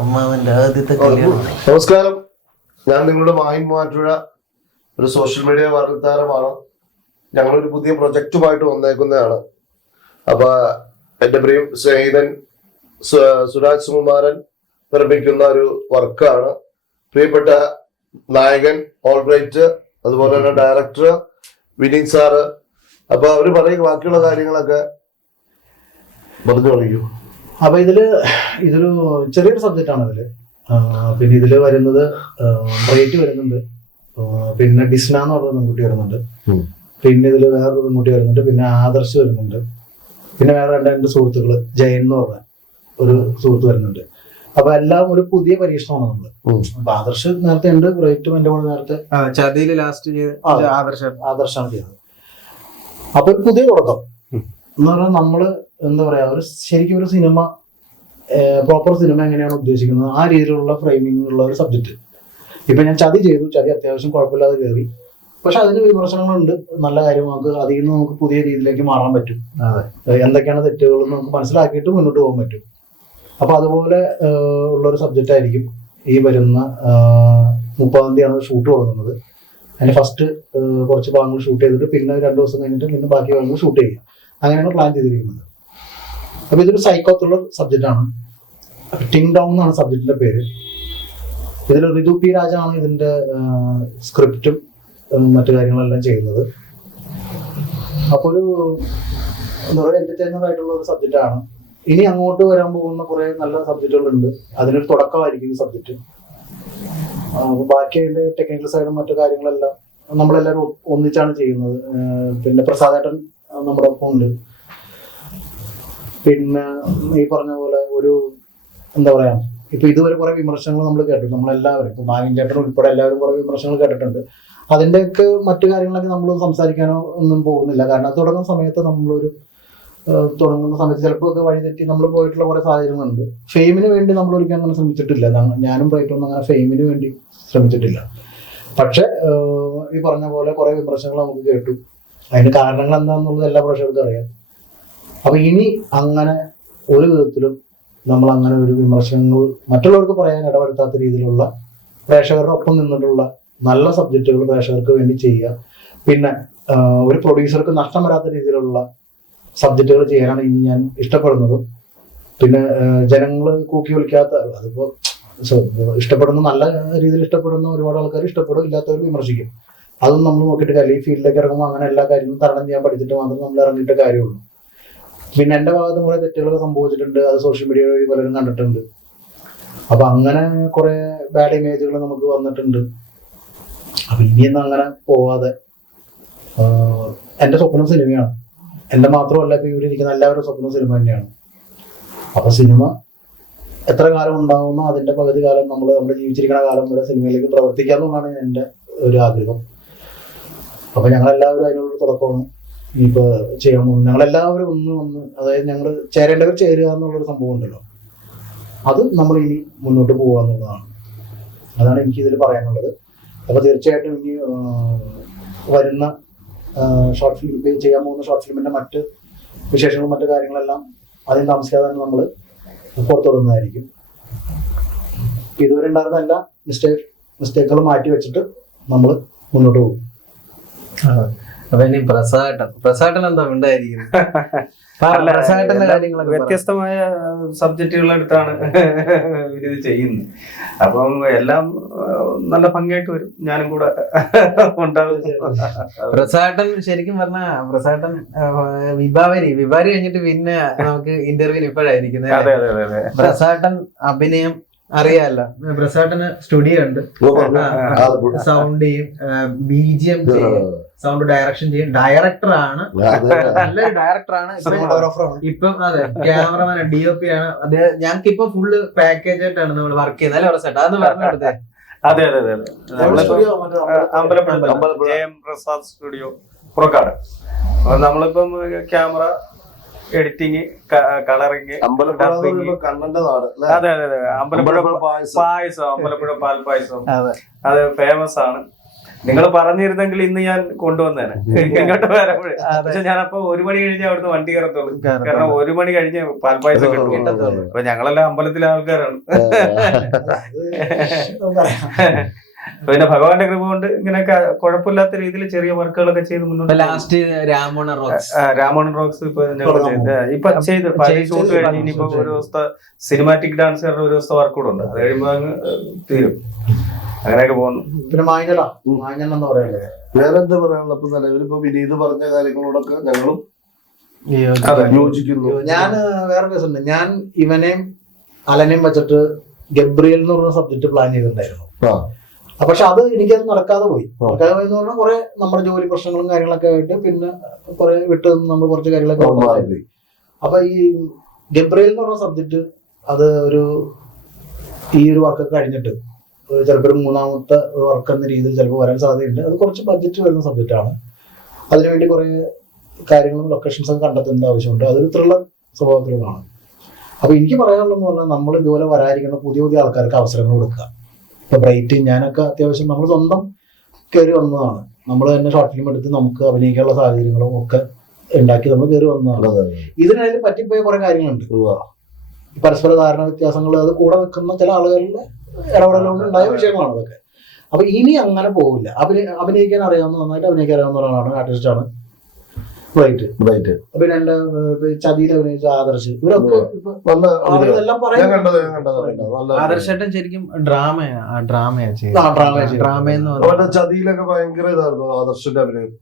അമ്മാവന്റെ ആദ്യത്തെ കല്യാണം. നമസ്കാരം, ഞാൻ നിങ്ങളുടെ മാഹിൻ മൂവാറ്റുപുഴ, ഒരു സോഷ്യൽ മീഡിയ വാർത്താരമാണ്. ഞങ്ങളൊരു പുതിയ പ്രൊജക്റ്റുമായിട്ട് വന്നേക്കുന്നതാണ്. അപ്പൊ എന്റെ പ്രിയ സ്നേഹിതൻ സുരാജ് സുകുമാരൻ നിർമ്മിക്കുന്ന ഒരു വർക്കാണ്. പ്രിയപ്പെട്ട നായകൻ ഓൾബ്രൈറ്റ്, അതുപോലെ തന്നെ ഡയറക്ടർ വിനീത് സാറ്. അപ്പൊ അവര് പറയുക ബാക്കിയുള്ള കാര്യങ്ങളൊക്കെ പറഞ്ഞു കളിക്കൂ. അപ്പൊ ഇതൊരു ചെറിയൊരു സബ്ജക്റ്റാണ് ഇതില്. പിന്നെ ഇതില് വരുന്നത് ബ്രൈറ്റ് വരുന്നുണ്ട്, പിന്നെ ഡിസ്ന എന്ന് പറഞ്ഞ പെൺകുട്ടി വരുന്നുണ്ട്, പിന്നെ ഇതില് വേറൊരു പെൺകുട്ടി വരുന്നുണ്ട്, പിന്നെ ആദർശ് വരുന്നുണ്ട്, പിന്നെ വേറെ രണ്ട് സുഹൃത്തുക്കള് ജയൻ എന്ന് പറഞ്ഞ ഒരു സുഹൃത്ത് വരുന്നുണ്ട്. അപ്പൊ എല്ലാം ഒരു പുതിയ പരീക്ഷണമാണ് നമ്മള്. അപ്പൊ ആദർശ് നേരത്തെ ഉണ്ട്, ബ്രൈറ്റും എന്റെ കൂടെ നേരത്തെ ആദർശാണ് ചെയ്തത്. അപ്പൊ ഒരു പുതിയ തുടക്കം എന്ന് പറഞ്ഞാൽ നമ്മള് എന്താ പറയാ, ഒരു ശരിക്കും ഒരു സിനിമ, പ്രോപ്പർ സിനിമ എങ്ങനെയാണ് ഉദ്ദേശിക്കുന്നത് ആ രീതിയിലുള്ള ഫ്രെയിമിംഗ് ഉള്ള ഒരു സബ്ജക്ട്. ഇപ്പൊ ഞാൻ ചതി ചെയ്തു, ചതി അത്യാവശ്യം കുഴപ്പമില്ലാതെ കയറി. പക്ഷെ അതിന് വിമർശനങ്ങളുണ്ട്, നല്ല കാര്യം. അതിൽ നിന്ന് നമുക്ക് പുതിയ രീതിയിലേക്ക് മാറാൻ പറ്റും. എന്തൊക്കെയാണ് തെറ്റുകൾ നമുക്ക് മനസ്സിലാക്കിയിട്ട് മുന്നോട്ട് പോകാൻ പറ്റും. അപ്പൊ അതുപോലെ ഉള്ളൊരു സബ്ജക്റ്റ് ആയിരിക്കും ഈ വരുന്ന 30-ാം തീയതിയാണ് ഷൂട്ട് തുടങ്ങുന്നത്. അതിന് ഫസ്റ്റ് കുറച്ച് ഭാഗങ്ങൾ ഷൂട്ട് ചെയ്തിട്ട് പിന്നെ 2 ദിവസം കഴിഞ്ഞിട്ട് പിന്നെ ബാക്കി ഭാഗങ്ങൾ ഷൂട്ട് ചെയ്യുക. അങ്ങനെയാണ് പ്ലാൻ ചെയ്തിരിക്കുന്നത്. അപ്പൊ ഇതൊരു സൈക്കോ ത്രില്ലർ സബ്ജക്റ്റ് ആണ്. ടിങ് ഡൗൺ എന്നാണ് സബ്ജക്റ്റിന്റെ പേര്. ഇതിൽ ഋതു പി രാജാണ് ഇതിന്റെ സ്ക്രിപ്റ്റും മറ്റു കാര്യങ്ങളെല്ലാം ചെയ്യുന്നത്. അപ്പൊ ഒരു എന്താ പറയുക, എന്റർടൈനർ ആയിട്ടുള്ള ഒരു സബ്ജക്റ്റ് ആണ്. ഇനി അങ്ങോട്ട് വരാൻ പോകുന്ന കുറെ നല്ല സബ്ജക്റ്റുകളുണ്ട്. അതിനൊരു തുടക്കമായിരിക്കും ഈ സബ്ജക്റ്റ്. ബാക്കി അതിന്റെ ടെക്നിക്കൽ സൈഡും മറ്റു കാര്യങ്ങളെല്ലാം നമ്മളെല്ലാവരും ഒന്നിച്ചാണ് ചെയ്യുന്നത്. പിന്നെ പ്രസാദേട്ടൻ നമ്മുടെ ഒപ്പം ഉണ്ട്. പിന്നെ ഈ പറഞ്ഞ പോലെ ഒരു എന്താ പറയാ, ഇപ്പൊ ഇതുവരെ കുറെ വിമർശനങ്ങൾ നമ്മൾ കേട്ടു. നമ്മളെല്ലാവരും, ഇപ്പൊ മാഹിൻ ചേട്ടൻ ഉൾപ്പെടെ എല്ലാവരും കുറെ വിമർശനങ്ങൾ കേട്ടിട്ടുണ്ട്. അതിന്റെയൊക്കെ മറ്റു കാര്യങ്ങളൊക്കെ നമ്മൾ സംസാരിക്കാനോ ഒന്നും പോകുന്നില്ല. കാരണം അത് തുടങ്ങുന്ന സമയത്ത് തുടങ്ങുന്ന സമയത്ത് ചിലപ്പോൾ ഒക്കെ വഴിതെറ്റി നമ്മൾ പോയിട്ടുള്ള കുറെ സാഹചര്യങ്ങളുണ്ട്. ഫെയിമിന് വേണ്ടി നമ്മൾ ഒരിക്കലും അങ്ങനെ ശ്രമിച്ചിട്ടില്ല. ഞാനും ബ്രൈറ്റൊന്നും അങ്ങനെ ഫെയിമിന് വേണ്ടി ശ്രമിച്ചിട്ടില്ല. പക്ഷെ ഈ പറഞ്ഞ പോലെ കുറെ വിമർശനങ്ങൾ നമുക്ക് കേട്ടു. അതിന് കാരണങ്ങൾ എന്താണെന്നുള്ളത് എല്ലാ പ്രേക്ഷകർക്കും അറിയാം. അപ്പൊ ഇനി അങ്ങനെ ഒരു വിധത്തിലും നമ്മൾ അങ്ങനെ ഒരു വിമർശനങ്ങൾ മറ്റുള്ളവർക്ക് പറയാൻ ഇടപെടുത്താത്ത രീതിയിലുള്ള പ്രേക്ഷകരുടെ ഒപ്പം നിന്നിട്ടുള്ള നല്ല സബ്ജക്റ്റുകൾ പ്രേക്ഷകർക്ക് വേണ്ടി ചെയ്യുക. പിന്നെ ഒരു പ്രൊഡ്യൂസർക്ക് നഷ്ടം വരാത്ത രീതിയിലുള്ള സബ്ജക്റ്റുകൾ ചെയ്യാനാണ് ഇനി ഞാൻ ഇഷ്ടപ്പെടുന്നതും. പിന്നെ ജനങ്ങൾ കൂക്കി വിളിക്കാത്ത, അതിപ്പോ ഇഷ്ടപ്പെടുന്ന നല്ല രീതിയിൽ ഇഷ്ടപ്പെടുന്ന ഒരുപാട് ആൾക്കാർ ഇഷ്ടപ്പെടും, ഇല്ലാത്തവർ വിമർശിക്കും. അതൊന്നും നമ്മൾ നോക്കിയിട്ട് കാര്യം. ഈ ഫീൽഡിലേക്ക് ഇറങ്ങുമ്പോൾ അങ്ങനെ എല്ലാ കാര്യങ്ങളും തരണം ചെയ്യാൻ പഠിച്ചിട്ട് മാത്രം നമ്മൾ ഇറങ്ങിയിട്ട് കാര്യമുള്ളൂ. പിന്നെ എന്റെ ഭാഗത്ത് കുറെ തെറ്റുകളൊക്കെ സംഭവിച്ചിട്ടുണ്ട്. അത് സോഷ്യൽ മീഡിയ വഴി പലരും കണ്ടിട്ടുണ്ട്. അപ്പൊ അങ്ങനെ കുറെ ബാഡ് ഇമേജുകൾ നമുക്ക് വന്നിട്ടുണ്ട്. അപ്പൊ ഇനിയൊന്നും അങ്ങനെ പോവാതെ, എന്റെ സ്വപ്നം സിനിമയാണ്. എന്റെ മാത്രമല്ല, ഇപ്പൊ ഇവിടെ ഇരിക്കുന്ന എല്ലാവരും സ്വപ്നം സിനിമ തന്നെയാണ്. അപ്പൊ സിനിമ എത്ര കാലം ഉണ്ടാവുന്നോ അതിന്റെ പകുതി കാലം നമ്മുടെ ജീവിച്ചിരിക്കുന്ന കാലം വരെ സിനിമയിലേക്ക് പ്രവർത്തിക്കാമെന്നാണ് എന്റെ ഒരു ആഗ്രഹം. അപ്പൊ ഞങ്ങളെല്ലാവരും അതിനോട് തുടക്കമാണ് ഇനിയിപ്പോ ചെയ്യാൻ പോകുന്നത്. ഞങ്ങളെല്ലാവരും ഒന്ന് അതായത് ഞങ്ങൾ ചേരേണ്ടവർ ചേരുക എന്നുള്ളൊരു സംഭവം ഉണ്ടല്ലോ, അത് നമ്മൾ ഇനി മുന്നോട്ട് പോകുക എന്നുള്ളതാണ്. അതാണ് എനിക്ക് ഇതിൽ പറയാനുള്ളത്. അപ്പൊ തീർച്ചയായിട്ടും ഇനി വരുന്ന ഷോർട്ട് ഫിലിം ചെയ്യാൻ പോകുന്ന ഷോർട്ട് ഫിലിമിന്റെ മറ്റ് വിശേഷങ്ങളും മറ്റു കാര്യങ്ങളെല്ലാം ആദ്യം താമസിക്കാതെ തന്നെ നമ്മൾ പുറത്തുവിടുന്നതായിരിക്കും. ഇതുവരെ ഉണ്ടായിരുന്ന എല്ലാ മിസ്റ്റേക്കുകളും മാറ്റി വെച്ചിട്ട് നമ്മൾ മുന്നോട്ട് പോകും. അപ്പൊ ഇനി പ്രസാദൻ എന്താ ഉണ്ടായിരിക്കുന്നത്? വ്യത്യസ്തമായ സബ്ജക്റ്റുകളെടുത്താണ് ഇത് ചെയ്യുന്നത്. അപ്പം എല്ലാം നല്ല ഭംഗിയായിട്ട് വരും. ഞാനും കൂടെ ഉണ്ടാവും. പ്രസാദൻ ശരിക്കും പറഞ്ഞ പ്രസാദൻ വിഭാവരി കഴിഞ്ഞിട്ട് പിന്നെ നമുക്ക് ഇന്റർവ്യൂ ഇപ്പോഴായിരിക്കുന്നത്. പ്രസാദൻ അഭിനയം അറിയാലോ. പ്രസാദന് സ്റ്റുഡിയോ ഉണ്ട്, സൗണ്ട് ചെയ്യും, BGM ചെയ്യും, സൗണ്ട് ഡയറക്ഷൻ ചെയ്യും, ഡയറക്ടറാണ്, നല്ലൊരു ഡയറക്ടറാണ്. ഇപ്പം അതെ, ക്യാമറമാൻ, DOP ആണ്. ഞങ്ങൾക്ക് ഇപ്പൊ ഫുള്ള് പാക്കേജ് ആയിട്ടാണ് നമ്മൾ വർക്ക് ചെയ്യുന്നത്. അല്ലേ പ്രസാദ്? അതൊന്ന് പറഞ്ഞു കൊടുത്തേ. അതെ അമ്പലപ്പുഴ JM പ്രസാദ് സ്റ്റുഡിയോ പുറക്കാട്. നമ്മളിപ്പം ക്യാമറ, എഡിറ്റിങ്, കളറിങ്, അതെ അമ്പലപ്പുഴ പായസം, അമ്പലപ്പുഴ പാൽപായസം അത് ഫേമസ് ആണ്. നിങ്ങൾ പറഞ്ഞിരുന്നെങ്കിൽ ഇന്ന് ഞാൻ കൊണ്ടുവന്നേനെ ഇങ്ങോട്ട് വരുമ്പോഴേ. പക്ഷെ ഞാനപ്പോ 1 മണി കഴിഞ്ഞ് അവിടുന്ന് വണ്ടി കയറത്തുള്ളൂ. കാരണം 1 മണി കഴിഞ്ഞ് പാൽപ്പായസം കിട്ടുള്ളൂ. അപ്പൊ ഞങ്ങളെല്ലാം അമ്പലത്തിലെ ആൾക്കാരാണ്. പിന്നെ ഭഗവാന്റെ കൃപ കൊണ്ട് ഇങ്ങനെയൊക്കെ കുഴപ്പമില്ലാത്ത രീതിയിൽ ചെറിയ വർക്കുകളൊക്കെ ചെയ്ത് മുന്നോട്ട്. ലാസ്റ്റ് രാമോണ റോക്സ് ഇപ്പൊ ചെയ്ത് ഷൂട്ട് കഴിഞ്ഞ് ഇനിയിപ്പോ ഒരു ദിവസത്തെ സിനിമാറ്റിക് ഡാൻസുകാരുടെ ഒരു ദിവസത്തെ വർക്ക് കൂടെ ഉണ്ട്. അത് കഴിയുമ്പോ അങ്ങ് തീരും. അങ്ങനെയൊക്കെ പോകുന്നു. പിന്നെ മാഞ്ഞൻ എന്ന് പറയുന്നത് വേറെ എന്താ പറയാനുള്ള? ഇപ്പൊ നിലവിലിപ്പോ വിനീത് പറഞ്ഞ കാര്യങ്ങളോടൊക്കെ ഞങ്ങളും യോജിക്കുന്നു. ഞാൻ വേറെ കേസുണ്ട്. ഞാൻ ഇവനെയും അലനെയും വെച്ചിട്ട് ഗബ്രിയൽ എന്ന് പറഞ്ഞ സബ്ജക്ട് പ്ലാൻ ചെയ്തിട്ടുണ്ടായിരുന്നു. പക്ഷെ അത് എനിക്കത് നടക്കാതെ പോയി. നടക്കാതെ പോയി എന്ന് പറഞ്ഞാൽ കുറെ നമ്മുടെ ജോലി പ്രശ്നങ്ങളും കാര്യങ്ങളൊക്കെ ആയിട്ട് പിന്നെ കുറെ വിട്ട് നമ്മൾ കുറച്ച് കാര്യങ്ങളൊക്കെ പോയി. അപ്പൊ ഈ ഗബ്രിയൽ എന്ന് പറഞ്ഞ സബ്ജക്ട് അത് ഈ ഒരു വർക്കൊക്കെ കഴിഞ്ഞിട്ട് ചിലപ്പോൾ ഒരു 3ാമത്തെ വർക്ക് എന്ന രീതിയിൽ ചിലപ്പോൾ വരാൻ സാധ്യതയുണ്ട്. അത് കുറച്ച് ബഡ്ജറ്റ് വരുന്ന സബ്ജക്റ്റാണ്. അതിനുവേണ്ടി കുറെ കാര്യങ്ങളും ലൊക്കേഷൻസ് ഒക്കെ കണ്ടെത്തേണ്ട ആവശ്യമുണ്ട്. അതൊരു ത്രില്ലർ സ്വഭാവത്തിലുള്ളതാണ്. അപ്പൊ എനിക്ക് പറയാനുള്ളതെന്ന് പറഞ്ഞാൽ നമ്മൾ ഇതുപോലെ വരാതിരിക്കുന്ന പുതിയ ആൾക്കാർക്ക് അവസരങ്ങൾ കൊടുക്കുക. ഇപ്പൊ ബ്രൈറ്റ് ഞാനൊക്കെ അത്യാവശ്യം നമ്മൾ സ്വന്തം കയറി വന്നതാണ്. നമ്മൾ തന്നെ ഷോർട്ട് ഫിലിം എടുത്ത് നമുക്ക് അഭിനയിക്കാനുള്ള സാഹചര്യങ്ങളും ഒക്കെ ഉണ്ടാക്കി നമ്മൾ കയറി വന്നതാണ്. ഇതിനായിട്ട് പറ്റിപ്പോയ കുറെ കാര്യങ്ങളുണ്ട്. പരസ്പര ധാരണ വ്യത്യാസങ്ങൾ, അത് കൂടെ നിൽക്കുന്ന ചില ആളുകളുടെ ഇടപെടലുകൊണ്ട് ഉണ്ടായ വിഷയങ്ങളാണ് അതൊക്കെ. അപ്പൊ ഇനി അങ്ങനെ പോകില്ല. അഭിനയിക്കാൻ അറിയാവുന്ന, നന്നായിട്ട് അഭിനയിക്കാൻ അറിയാവുന്ന ഒരാളാണ്, ആർട്ടിസ്റ്റാണ് ബ്രൈറ്റ്. പിന്നെ എന്റെ ചതിയിൽ അഭിനയിച്ച ആദർശ്, ഇവരൊക്കെ എല്ലാം പറയുന്നത്. ആദർശേട്ടൻ ശരിക്കും ഡ്രാമയെന്ന് ചതിയിലൊക്കെ ഭയങ്കര ഇതായിരുന്നു ആദർശന്റെ അഭിനയം.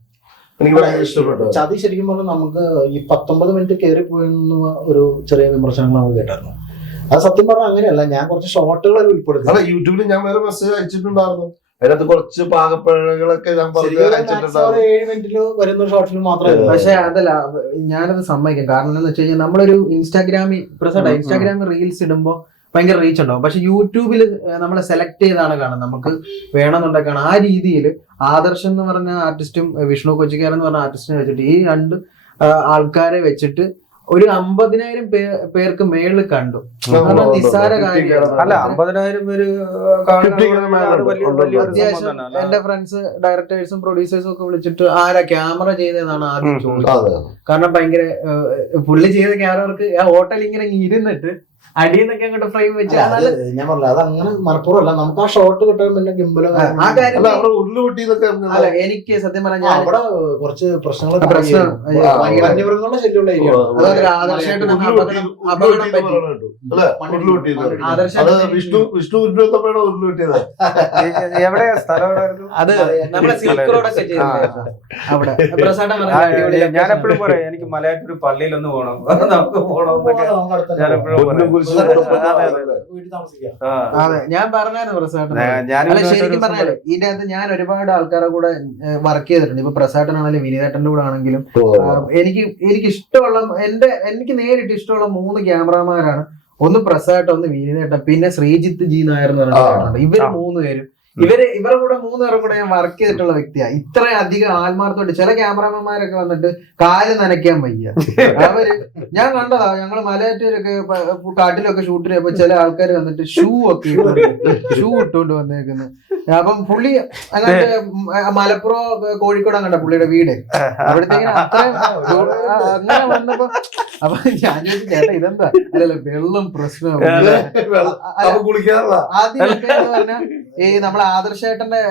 എനിക്ക് ഭയങ്കര ഇഷ്ടപ്പെട്ടു. ചതി ശരിക്കും പറഞ്ഞാൽ നമുക്ക് ഈ 19 മിനിറ്റ് കയറി പോയെന്ന ഒരു ചെറിയ വിമർശനങ്ങൾ നമുക്ക് കേട്ടായിരുന്നു. അത് സത്യം പറഞ്ഞാൽ അങ്ങനെയല്ല. ഞാൻ കുറച്ച് ഷോർട്ടുകൾ ഉൾപ്പെടുത്തി. അല്ല, യൂട്യൂബിൽ ഞാൻ വേറെ മെസ്സേജ് അയച്ചിട്ടുണ്ടായിരുന്നു. അതിനകത്ത് കുറച്ച് പാകപ്പിഴകളൊക്കെ ഞാൻ 7 മിനിറ്റിൽ വരുന്ന ഷോർട്ട് ഫിലിം മാത്രമേ. പക്ഷെ അതല്ല, ഞാനത് സമ്മതിക്കും. കാരണം എന്താ വെച്ച് കഴിഞ്ഞാൽ നമ്മളൊരു ഇൻസ്റ്റാഗ്രാമിൽ റീൽസ് ഇടുമ്പോൾ ഭയങ്കര റീച്ച് ഉണ്ടാവും. പക്ഷെ യൂട്യൂബിൽ നമ്മൾ സെലക്ട് ചെയ്താണ് കാണുന്നത്. നമുക്ക് വേണമെന്നുണ്ടെങ്കിൽ ആ രീതിയിൽ ആദർശ് എന്ന് പറഞ്ഞ ആർട്ടിസ്റ്റും വിഷ്ണു കൊച്ചിക്കാരൻ എന്ന് പറഞ്ഞ ആർട്ടിസ്റ്റിനെ വെച്ചിട്ട് ഈ 2 ആൾക്കാരെ വെച്ചിട്ട് ഒരു 50,000 പേർക്ക് മേളിൽ കണ്ടു. നിസ്സാര കാര്യം അല്ല. 50,000 പേര് അത്യാവശ്യം. എന്റെ ഫ്രണ്ട്സ് ഡയറക്ടേഴ്സും പ്രൊഡ്യൂസേഴ്സും ഒക്കെ വിളിച്ചിട്ട് ആരാ ക്യാമറ ചെയ്തതാണ് ആദ്യം ചോദിച്ചത്. കാരണം ഭയങ്കര പുള്ളി ചെയ്ത ക്യാമറ വർക്ക് ആ ഹോട്ടൽ ഇങ്ങനെ ഇരുന്നിട്ട് അടിയെന്നൊക്കെ അങ്ങോട്ട് ഫ്രെയിം വെച്ച് ഞാൻ പറഞ്ഞത് അത് അങ്ങനെ മനഃപൂർവ്വമല്ല. നമുക്ക് ആ ഷോട്ട് കിട്ടാൻ പിന്നെ ഗിംബലോ ആ കാര്യം അല്ല. എനിക്ക് സത്യം പറഞ്ഞാൽ അവിടെ കുറച്ച് വന്യമൃഗങ്ങളുടെ ശല്യമുള്ള ഏരിയ. അപകടം പറ്റി. എവിടെയാ സ്ഥലം? അത് നമ്മളെ സിൽക്ക് റോഡൊക്കെ അവിടെ. ഞാൻ എപ്പോഴും പറയാം, എനിക്ക് മലയാറ്റൂർ പള്ളിയിലൊന്ന് പോകണം, നമുക്ക് പോകണമെന്നൊക്കെ ഞാൻ എപ്പോഴും പറയും. അതെ, ഞാൻ പറഞ്ഞായിരുന്നു പ്രസാദ്. ശരിക്കും പറഞ്ഞാല് ഇതിന്റെ അകത്ത് ഞാൻ ഒരുപാട് ആൾക്കാരെ കൂടെ വർക്ക് ചെയ്തിട്ടുണ്ട്. ഇപ്പൊ പ്രസാദനാണെങ്കിലും വിനീതേട്ടന്റെ കൂടെ ആണെങ്കിലും എനിക്ക് ഇഷ്ടമുള്ള എനിക്ക് നേരിട്ട് ഇഷ്ടമുള്ള 3 ക്യാമറമാരാണ്. ഒന്ന് പ്രസാദ്, ഒന്ന് വിനീതേട്ടൻ, പിന്നെ ശ്രീജിത്ത് ജി നായർ എന്ന് പറഞ്ഞിട്ടുണ്ട്. ഇവര് 3 പേരും ഇവരുടെ കൂടെ 3 പേരും കൂടെ ഞാൻ വർക്ക് ചെയ്തിട്ടുള്ള വ്യക്തിയാണ്. ഇത്രയും അധികം ആത്മാർത്ഥമായിട്ട് ചില ക്യാമറാമാരൊക്കെ വന്നിട്ട് കാല് നനയ്ക്കാൻ വയ്യ. ഞാൻ കണ്ടതാ, ഞങ്ങള് മലയാറ്റൂരൊക്കെ കാട്ടിലൊക്കെ ഷൂട്ട് ചെയ്യുമ്പോ ചില ആൾക്കാർ വന്നിട്ട് ഷൂ ഇട്ടുകൊണ്ട് വന്നേക്കുന്നു. അപ്പം പുള്ളി അങ്ങനത്തെ മലപ്പുറം കോഴിക്കോട് അങ്ങോട്ടാ പുള്ളിയുടെ വീട്. അവിടത്തേക്കിന് അങ്ങനെ വന്നപ്പോ അപ്പൊ ഞാൻ ചോദിച്ചു, ചേട്ടാ ഇതെന്താ? അല്ലല്ല, വെള്ളം പ്രശ്നമാണ്. ആദ്യം പറഞ്ഞാൽ ഈ നമ്മളെ ആദർശേട്ടന്റെ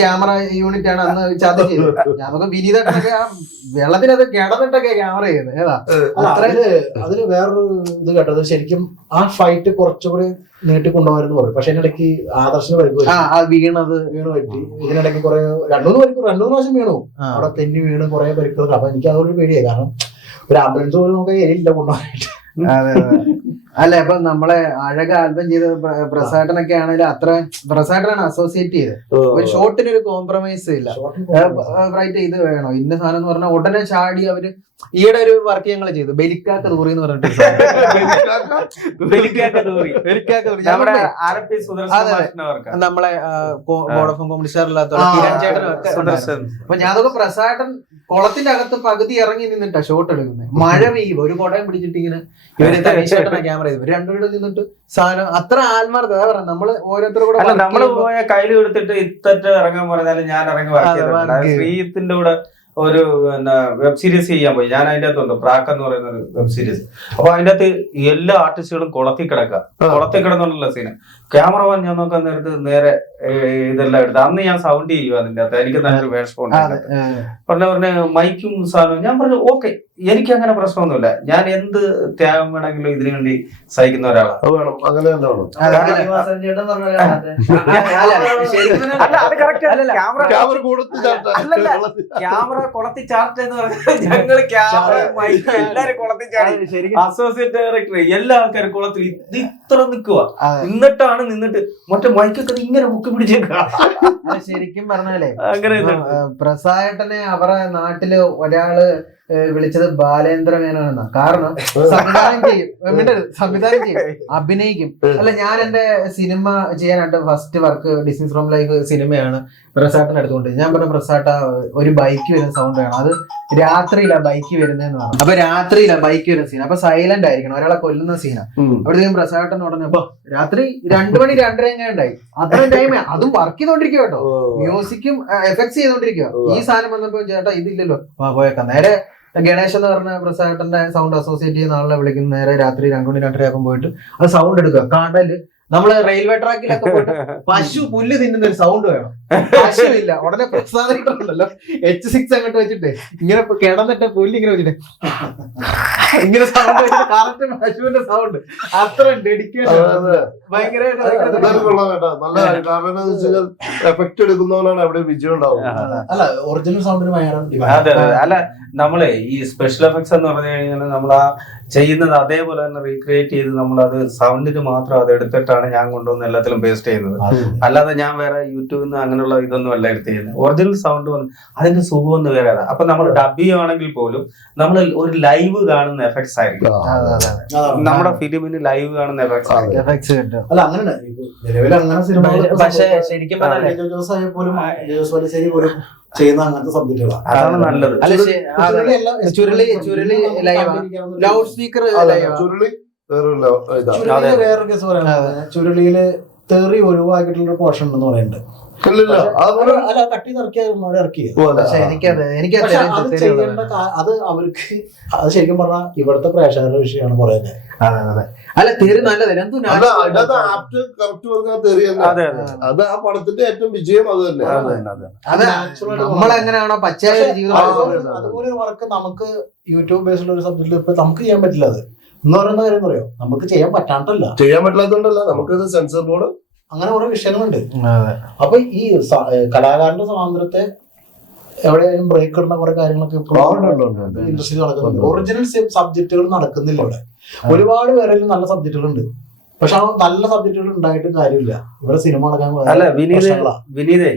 ക്യാമറ യൂണിറ്റ് ആണ് അന്ന് ചതി ചെയ്തത്. നമുക്ക് വിനീതേട്ടനൊക്കെ ആ വെള്ളത്തിനത് കിടന്നിട്ടൊക്കെ ക്യാമറ ചെയ്യുന്നത്. ഏതാ അതിന് വേറൊരു ഇത് കേട്ടത്, ശരിക്കും ആ ഫൈറ്റ് കുറച്ചുകൂടി നീട്ടി കൊണ്ടുപോകാമെന്ന് പറയും. പക്ഷെ ഇതിനിടയ്ക്ക് ആദർശന് വീണ് പറ്റി. ഇതിനിടയ്ക്ക് കുറെ 2-3 പ്രാവശ്യം വീണു. അവിടെ തെന്നി വീണ് കുറെ പരിക്കുകൾ. അപ്പൊ എനിക്ക് അതൊരു പേടിയായി. കാരണം ഒരു ആംബുലൻസ് പോലും നമുക്ക് ഏരിയില്ല കൊണ്ടുപോകാനായിട്ട്. അതെ അല്ല, ഇപ്പൊ നമ്മളെ അഴക ആൽബം ചെയ്ത പ്രസാദനൊക്കെ ആണെങ്കിലും അത്ര പ്രസാദനാണ് അസോസിയേറ്റ് ചെയ്തത്. ഒരു ഷോട്ടിന് ഒരു കോംപ്രമൈസ് ഇല്ല. ബ്രൈറ്റ് ഇത് വേണോ ഇന്ന സാധനം എന്ന് പറഞ്ഞാൽ ഉടനെ ചാടി അവര് ഈയിടെ ഒരു വർക്ക് ഞങ്ങൾ ചെയ്തു ബെലിക്കാക്ക ദൂറി എന്ന് പറഞ്ഞിട്ട് നമ്മുടെ ആലപ്പി സുദർശൻ മാഷിന്റെ നമ്മളെ വോഡഫോൺ കോമഡി സ്റ്റാറില്ലാത്ത കിരൺ ചേട്ടനൊക്കെ. അപ്പൊ ഞാൻ അതൊക്കെ പ്രസാദൻ കുളത്തിന്റെ അകത്ത് പകുതി ഇറങ്ങി നിന്നിട്ടാ ഷോട്ട് എടുക്കുന്നത്. മഴ പെയ്യും, ഒരു കുടയും പിടിച്ചിട്ട് ഇങ്ങനെ ഇവര് തനീഷേട്ടനെ ക്യാമറ ചെയ്തു, രണ്ടുപേരും നിന്നിട്ട് സാധനം അത്ര ആത്മാർത്ഥത പറയാം. നമ്മള് ഓരോരുത്തരും കൂടെ നമ്മള് പോയ കയ്യിൽ എടുത്തിട്ട് ഇത്തറ്റ് ഇറങ്ങാൻ പറഞ്ഞാലും ഞാൻ ഇറങ്ങി വർക്ക് ശ്രീത്തിന്റെ കൂടെ ഒരു വെബ് സീരീസ് ചെയ്യാൻ പോയി. ഞാൻ അതിന്റെ അകത്തുണ്ട് പ്രാക്ക് എന്ന് പറയുന്ന ഒരു വെബ് സീരീസ്. അപ്പൊ അതിന്റെ അകത്ത് എല്ലാ ആർട്ടിസ്റ്റുകളും കുളത്തിൽ കിടന്നുള്ള സീന്. ക്യാമറമാൻ ഞാൻ നോക്കാൻ നേരത്ത് നേരെ ഇതെല്ലാം എടുത്ത് അന്ന് ഞാൻ സൗണ്ട് ചെയ്യുക അതിന്റെ അകത്ത്. എനിക്ക് നല്ലൊരു വേഷം പറഞ്ഞ മൈക്കും സാധനവും. ഞാൻ പറഞ്ഞു ഓക്കെ, എനിക്ക് അങ്ങനെ പ്രശ്നമൊന്നുമില്ല, ഞാൻ എന്ത് ത്യാഗം വേണമെങ്കിലും ഇതിനു വേണ്ടി സഹിക്കുന്ന ഒരാളാണ്. ക്യാമറ കുളത്തി ചാർട്ട് എന്ന് പറഞ്ഞാൽ ഞങ്ങള് ക്യാമറ മൈക്ക് എല്ലാരും കുളത്തി ചാടി. അസോസിയേറ്റ് ഡയറക്ടർ എല്ലാ ആൾക്കാരും കുളത്തിൽ ഇത് ഇത്ര നിൽക്കുക. നിന്നിട്ട് മറ്റേ മൈക്കൊക്കെ ഇങ്ങനെ മുക്കി പിടിച്ചേക്കാം. ശരിക്കും പറഞ്ഞാലേ അങ്ങനെ പ്രസാദേട്ടനെ അവരുടെ നാട്ടില് ഒരാള് വിളിച്ചത് ബാലേന്ദ്ര മേനോനെന്നാ. കാരണം സംവിധാനം ചെയ്യും അഭിനയിക്കും. അല്ല, ഞാൻ എന്റെ സിനിമ ചെയ്യാനായിട്ട് first work Disney from life സിനിമയാണ് പ്രസാദേട്ടൻ എടുത്തുകൊണ്ട്. ഞാൻ പറഞ്ഞ പ്രസാദ ഒരു ബൈക്ക് വരുന്ന സൗണ്ട് വേണം, അത് രാത്രിയിലാ ബൈക്ക് വരുന്നതെന്ന് പറഞ്ഞു. അപ്പൊ രാത്രിയിലാ ബൈക്ക് വരുന്ന സീൻ, അപ്പൊ സൈലന്റ് ആയിരിക്കണം, ഒരാളെ കൊല്ലുന്ന സീനാ. അവിടത്തേക്കും പ്രസാദേട്ടൻ ഉടനെ അപ്പൊ രാത്രി 2 മണി 2:30 എങ്ങനെ ഉണ്ടായി അത്രയും ടൈം അതും വർക്ക് ചെയ്തോണ്ടിരിക്കുക കേട്ടോ, മ്യൂസിക്കും എഫക്ട്സ് ചെയ്തോണ്ടിരിക്കുക. ഈ സാധനം വന്നപ്പോ ചേട്ടാ ഇതില്ലല്ലോ പോയേക്കാം. നേരെ ഗണേശ് എന്ന് പറഞ്ഞ പ്രസാദേട്ടന്റെ സൗണ്ട് അസോസിയേറ്റ് ചെയ്യുന്ന ആളെ വിളിക്കുന്ന നേരെ രാത്രി 2 മണി 2:30 ആകുമ്പോൾ പോയിട്ട് അത് സൗണ്ട് എടുക്കുക. കടല് നമ്മള് റെയിൽവേ ട്രാക്കിലൊക്കെ പോയിട്ട് പശു പുല്ല് തിന്നുന്ന ഒരു സൗണ്ട് വേണം, പശു ഇല്ല. ഉടനെ പ്രസാദേട്ടല്ലോ H6 അങ്ങോട്ട് വെച്ചിട്ട് ഇങ്ങനെ കിടന്നിട്ട് പുല്ല് ഇങ്ങനെ വെച്ചിട്ട് ഇങ്ങനെ സൗണ്ട് വെച്ചിട്ട് കറക്റ്റ് പശുവിന്റെ സൗണ്ട്. അത്ര ഡെഡിക്കേഷൻ എഫക്ട് എടുക്കുന്നവരാണ് അവിടെ വിജയം ഉണ്ടാവും. അല്ല, ഒറിജിനൽ സൗണ്ടിന് ഭയങ്കര. അതെ അല്ല, നമ്മളെ ഈ സ്പെഷ്യൽ എഫക്ട്സ് എന്ന് പറഞ്ഞു കഴിഞ്ഞാൽ നമ്മൾ ആ ചെയ്യുന്നത് അതേപോലെ തന്നെ റീക്രിയേറ്റ് ചെയ്ത് നമ്മളത് സൗണ്ടിന് മാത്രം അത് എടുത്തിട്ടാണ് ഞാൻ കൊണ്ടുവന്ന് എല്ലാത്തിലും പേസ്റ്റ് ചെയ്യുന്നത്. അല്ലാതെ ഞാൻ വേറെ യൂട്യൂബിൽ നിന്ന് അങ്ങനെയുള്ള ഇതൊന്നും അല്ല എടുത്ത് ചെയ്യുന്നത്. ഒറിജിനൽ സൗണ്ട് അതിന്റെ സുഖം ഒന്ന് വേറെ. അപ്പൊ നമ്മൾ ഡബ് ചെയ്യുകയാണെങ്കിൽ പോലും നമ്മൾ ഒരു ലൈവ് കാണുന്ന എഫക്ട്സ് ആയിരിക്കും. നമ്മുടെ ഫിലിമിന് ലൈവ് കാണുന്ന എഫക്ട്സ് അല്ല, അങ്ങനെ നിലവിൽ അങ്ങനെ സിനിമ. പക്ഷേ ശരിക്കും പോലും ചെയ്യുന്ന അങ്ങനത്തെ സബ്ജക്റ്റുകളാണ്. അതാണ് നല്ലത്. ചുരുളി ലൗഡ് സ്പീക്കർ വേറൊരു കേസ് പറയാനുള്ളത്, ചുരുളിയില് തെറി ഒഴിവാക്കിയിട്ടുള്ള ഒരു പോർഷൻ ഉണ്ടെന്ന് പറയുന്നുണ്ട്. അല്ല, കട്ടി അത് അവർക്ക് അത് ശരിക്കും പറഞ്ഞാൽ ഇവിടുത്തെ പ്രേക്ഷകരുടെ വിഷയമാണ് പറയുന്നത്. അല്ല, തെറി നല്ലത്. അത് ആ പടത്തിന്റെ ഏറ്റവും വിജയം അത് തന്നെ. നമ്മളെങ്ങനെയാണോ പച്ചയായ ജീവിതം അതുപോലെ ഒരു വർക്ക് നമുക്ക് യൂട്യൂബ് ബേസ്ഡ് ഒരു സബ്ജക്റ്റിൽ ഇപ്പൊ നമുക്ക് ചെയ്യാൻ പറ്റില്ല. അത് എന്ന് പറയുന്ന കാര്യം പറയോ, നമുക്ക് ചെയ്യാൻ പറ്റാത്തതുകൊണ്ടല്ല, നമുക്ക് സെൻസർ ബോർഡ് അങ്ങനെ കുറെ വിഷയങ്ങളുണ്ട്. അപ്പൊ ഈ കലാകാരന്റെ സ്വാതന്ത്ര്യത്തെ എവിടെയായാലും ബ്രേക്ക് ഇടുന്ന കുറെ കാര്യങ്ങളൊക്കെ ഇൻഡസ്ട്രിയിൽ നടക്കുന്നുണ്ട്. ഒറിജിനൽ സബ്ജക്റ്റുകൾ നടക്കുന്നില്ല ഇവിടെ. ഒരുപാട് പേരിൽ നല്ല സബ്ജക്റ്റുകളുണ്ട്, പക്ഷെ ആ നല്ല സബ്ജക്റ്റുകൾ ഉണ്ടായിട്ടും കാര്യമില്ല. ഇവിടെ സിനിമ നടക്കാൻ അല്ല വിനീതേ,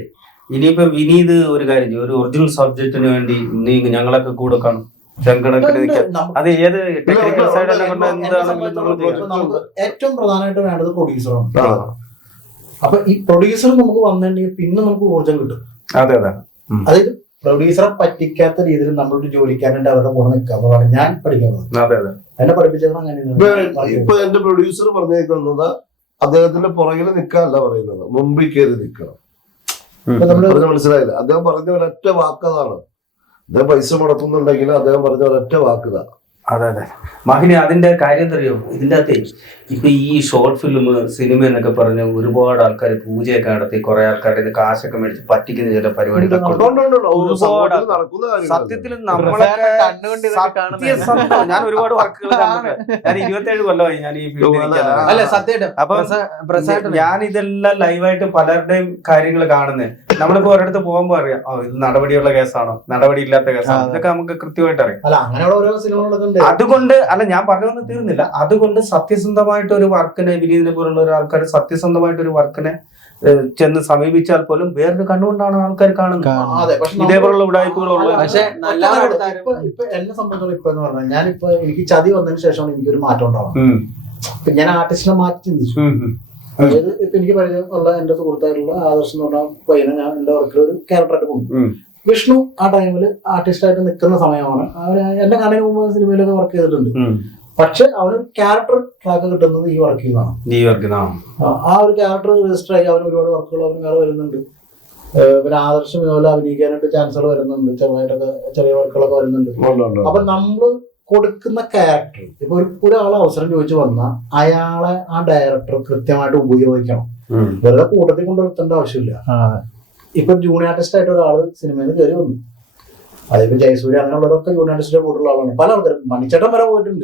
ഇനിയിപ്പോ വിനീത് ഒരു കാര്യം, ഒരു ഒറിജിനൽ സബ്ജക്റ്റിന് വേണ്ടി നീ ഞങ്ങളൊക്കെ കൂടെ കാണും. അത് ഏത് ടെക്നിക്കൽ സൈഡ് ഏറ്റവും പ്രധാനമായിട്ട് വേണ്ടത് പ്രൊഡ്യൂസറാണ്. അപ്പൊ ഈ പ്രൊഡ്യൂസർ നമുക്ക് വന്നിട്ടുണ്ടെങ്കിൽ പിന്നെ നമുക്ക് ഊർജ്ജം കിട്ടും. അതായത് പ്രൊഡ്യൂസറെ പറ്റിക്കാത്ത രീതിയിൽ നമ്മളൊരു ജോലിക്കാരുണ്ട് അവരുടെ കൂടെ നിൽക്കാന്നുള്ളതാണ് ഞാൻ പഠിക്കുന്നത്. എന്നെ പഠിപ്പിച്ചത് അങ്ങനെയാണ്. ഇപ്പൊ എന്റെ പ്രൊഡ്യൂസർ പറഞ്ഞേക്കുന്നത് അദ്ദേഹത്തിന്റെ പുറകിൽ നിൽക്കാനല്ല പറയുന്നത്, മുമ്പിൽ കയറി നിൽക്കണം. മനസ്സിലായില്ല? അദ്ദേഹം പറഞ്ഞ ഒരൊറ്റ വാക്കതാണ്. അദ്ദേഹം പൈസ മുടക്കുന്നുണ്ടെങ്കിൽ അദ്ദേഹം പറഞ്ഞ ഒരൊറ്റ വാക്കുക. അതെ മഹിനി, അതിന്റെ കാര്യം എന്തറിയോ, ഇതിന്റെ അകത്തെ ഇപ്പൊ ഈ ഷോർട്ട് ഫിലിം സിനിമ എന്നൊക്കെ പറഞ്ഞ് ഒരുപാട് ആൾക്കാർ പൂജയൊക്കെ നടത്തി കുറെ ആൾക്കാരുടെ കാശൊക്കെ മേടിച്ച് പറ്റിക്കുന്ന ചില പരിപാടികളൊക്കെ സത്യത്തിൽ നമ്മളൊക്കെ ഞാൻ ഒരുപാട് വർക്കുകൾ കണ്ടിട്ടുണ്ട്. ഞാൻ 27 കൊല്ലമായി ഞാൻ ഈ ഫീൽഡിൽ. അപ്പൊ ഞാൻ ഇതെല്ലാം ലൈവായിട്ട് പലരുടെയും കാര്യങ്ങൾ കാണുന്നത്. നമ്മളിപ്പോ ഒരിടത്ത് പോകുമ്പോ അറിയാം ഇത് നടപടിയുള്ള കേസാണോ നടപടി ഇല്ലാത്ത കേസാണോ ഇതൊക്കെ നമുക്ക് കൃത്യമായിട്ട് അറിയാം. അല്ല അങ്ങനെയുള്ള ഓരോ സിനിമകളൊക്കെ ഉണ്ട്. അതുകൊണ്ട് ഞാൻ പറഞ്ഞൊന്നും തീർന്നില്ല. അതുകൊണ്ട് സത്യസന്ധമായിട്ട് ഒരു വർക്കിനെ വിനീതിനെ പോലുള്ള ഒരു ആൾക്കാർ സത്യസന്ധമായിട്ട് ഒരു വർക്കിനെ ചെന്ന് സമീപിച്ചാൽ പോലും വേറൊരു കണ്ണുകൊണ്ടാണ് ആൾക്കാർ കാണുന്നത്. ഇതേപോലുള്ള ഉടായ്പകളുള്ള പക്ഷെ ഇപ്പൊ എന്നെ സംബന്ധിച്ചോളം ഇപ്പൊ എന്ന് പറഞ്ഞാൽ ഞാനിപ്പോ എനിക്ക് ചതി വന്നതിന് ശേഷമാണ് എനിക്കൊരു മാറ്റം ഉണ്ടാവണം. ഇപ്പൊ ഞാൻ ആർട്ടിസ്റ്റിനെ മാറ്റി ചിന്തിച്ചു. അതായത് ഇപ്പൊ എനിക്ക് പരിചയമുള്ള എന്റെ സുഹൃത്തായിട്ടുള്ള ആദർശ് എന്ന് പറഞ്ഞ പയ്യനെ ഞാൻ എന്റെ വർക്കിൽ ഒരു ക്യാരക്ടറായിട്ട് കൊണ്ടു. വിഷ്ണു ആ ടൈമിൽ ആർട്ടിസ്റ്റായിട്ട് നിൽക്കുന്ന സമയമാണ്. അവന് എന്റെ കാണുന്ന മുമ്പ് സിനിമയിലൊക്കെ വർക്ക് ചെയ്തിട്ടുണ്ട്. പക്ഷെ അവന് ക്യാരക്ടർ ട്രാക്ക് കിട്ടുന്നത് ഈ വർക്ക് ചെയ്യുന്നതാണ്. ആ ഒരു ക്യാരക്ടർ രജിസ്റ്റർ ആയി അവന് ഒരുപാട് വർക്കുകൾ അവന് വേറെ വരുന്നുണ്ട്. പിന്നെ ആദർശം ഇതുപോലെ അഭിനയിക്കാനായിട്ട് ചാൻസുകൾ വരുന്നുണ്ട്. ചെറുതായിട്ടൊക്കെ ചെറിയ വർക്കുകളൊക്കെ വരുന്നുണ്ട്. അപ്പൊ നമ്മള് കൊടുക്കുന്ന ക്യാരക്ടർ ഇപ്പൊ ഒരാളെ അവസരം ചോദിച്ചു വന്നാൽ അയാളെ ആ ഡയറക്ടർ കൃത്യമായിട്ട് ഉപയോഗിക്കണം. വെറുതെ കൂട്ടത്തിൽ കൊണ്ടുവരത്തേണ്ട ആവശ്യമില്ല. ഇപ്പൊ ജൂനിയർ ആർട്ടിസ്റ്റ് ആയിട്ട് ഒരാള് സിനിമയിൽ കയറി വന്നു. അതിപ്പോ ജയസൂര്യ അങ്ങനെയുള്ളവരൊക്കെ ജൂനിയർ ആർട്ടിസ്റ്റിന്റെ കൂട്ടുള്ള ആളാണ്. പല ആൾക്കാരും മണിച്ചേട്ടൻ വരെ പോയിട്ടുണ്ട്.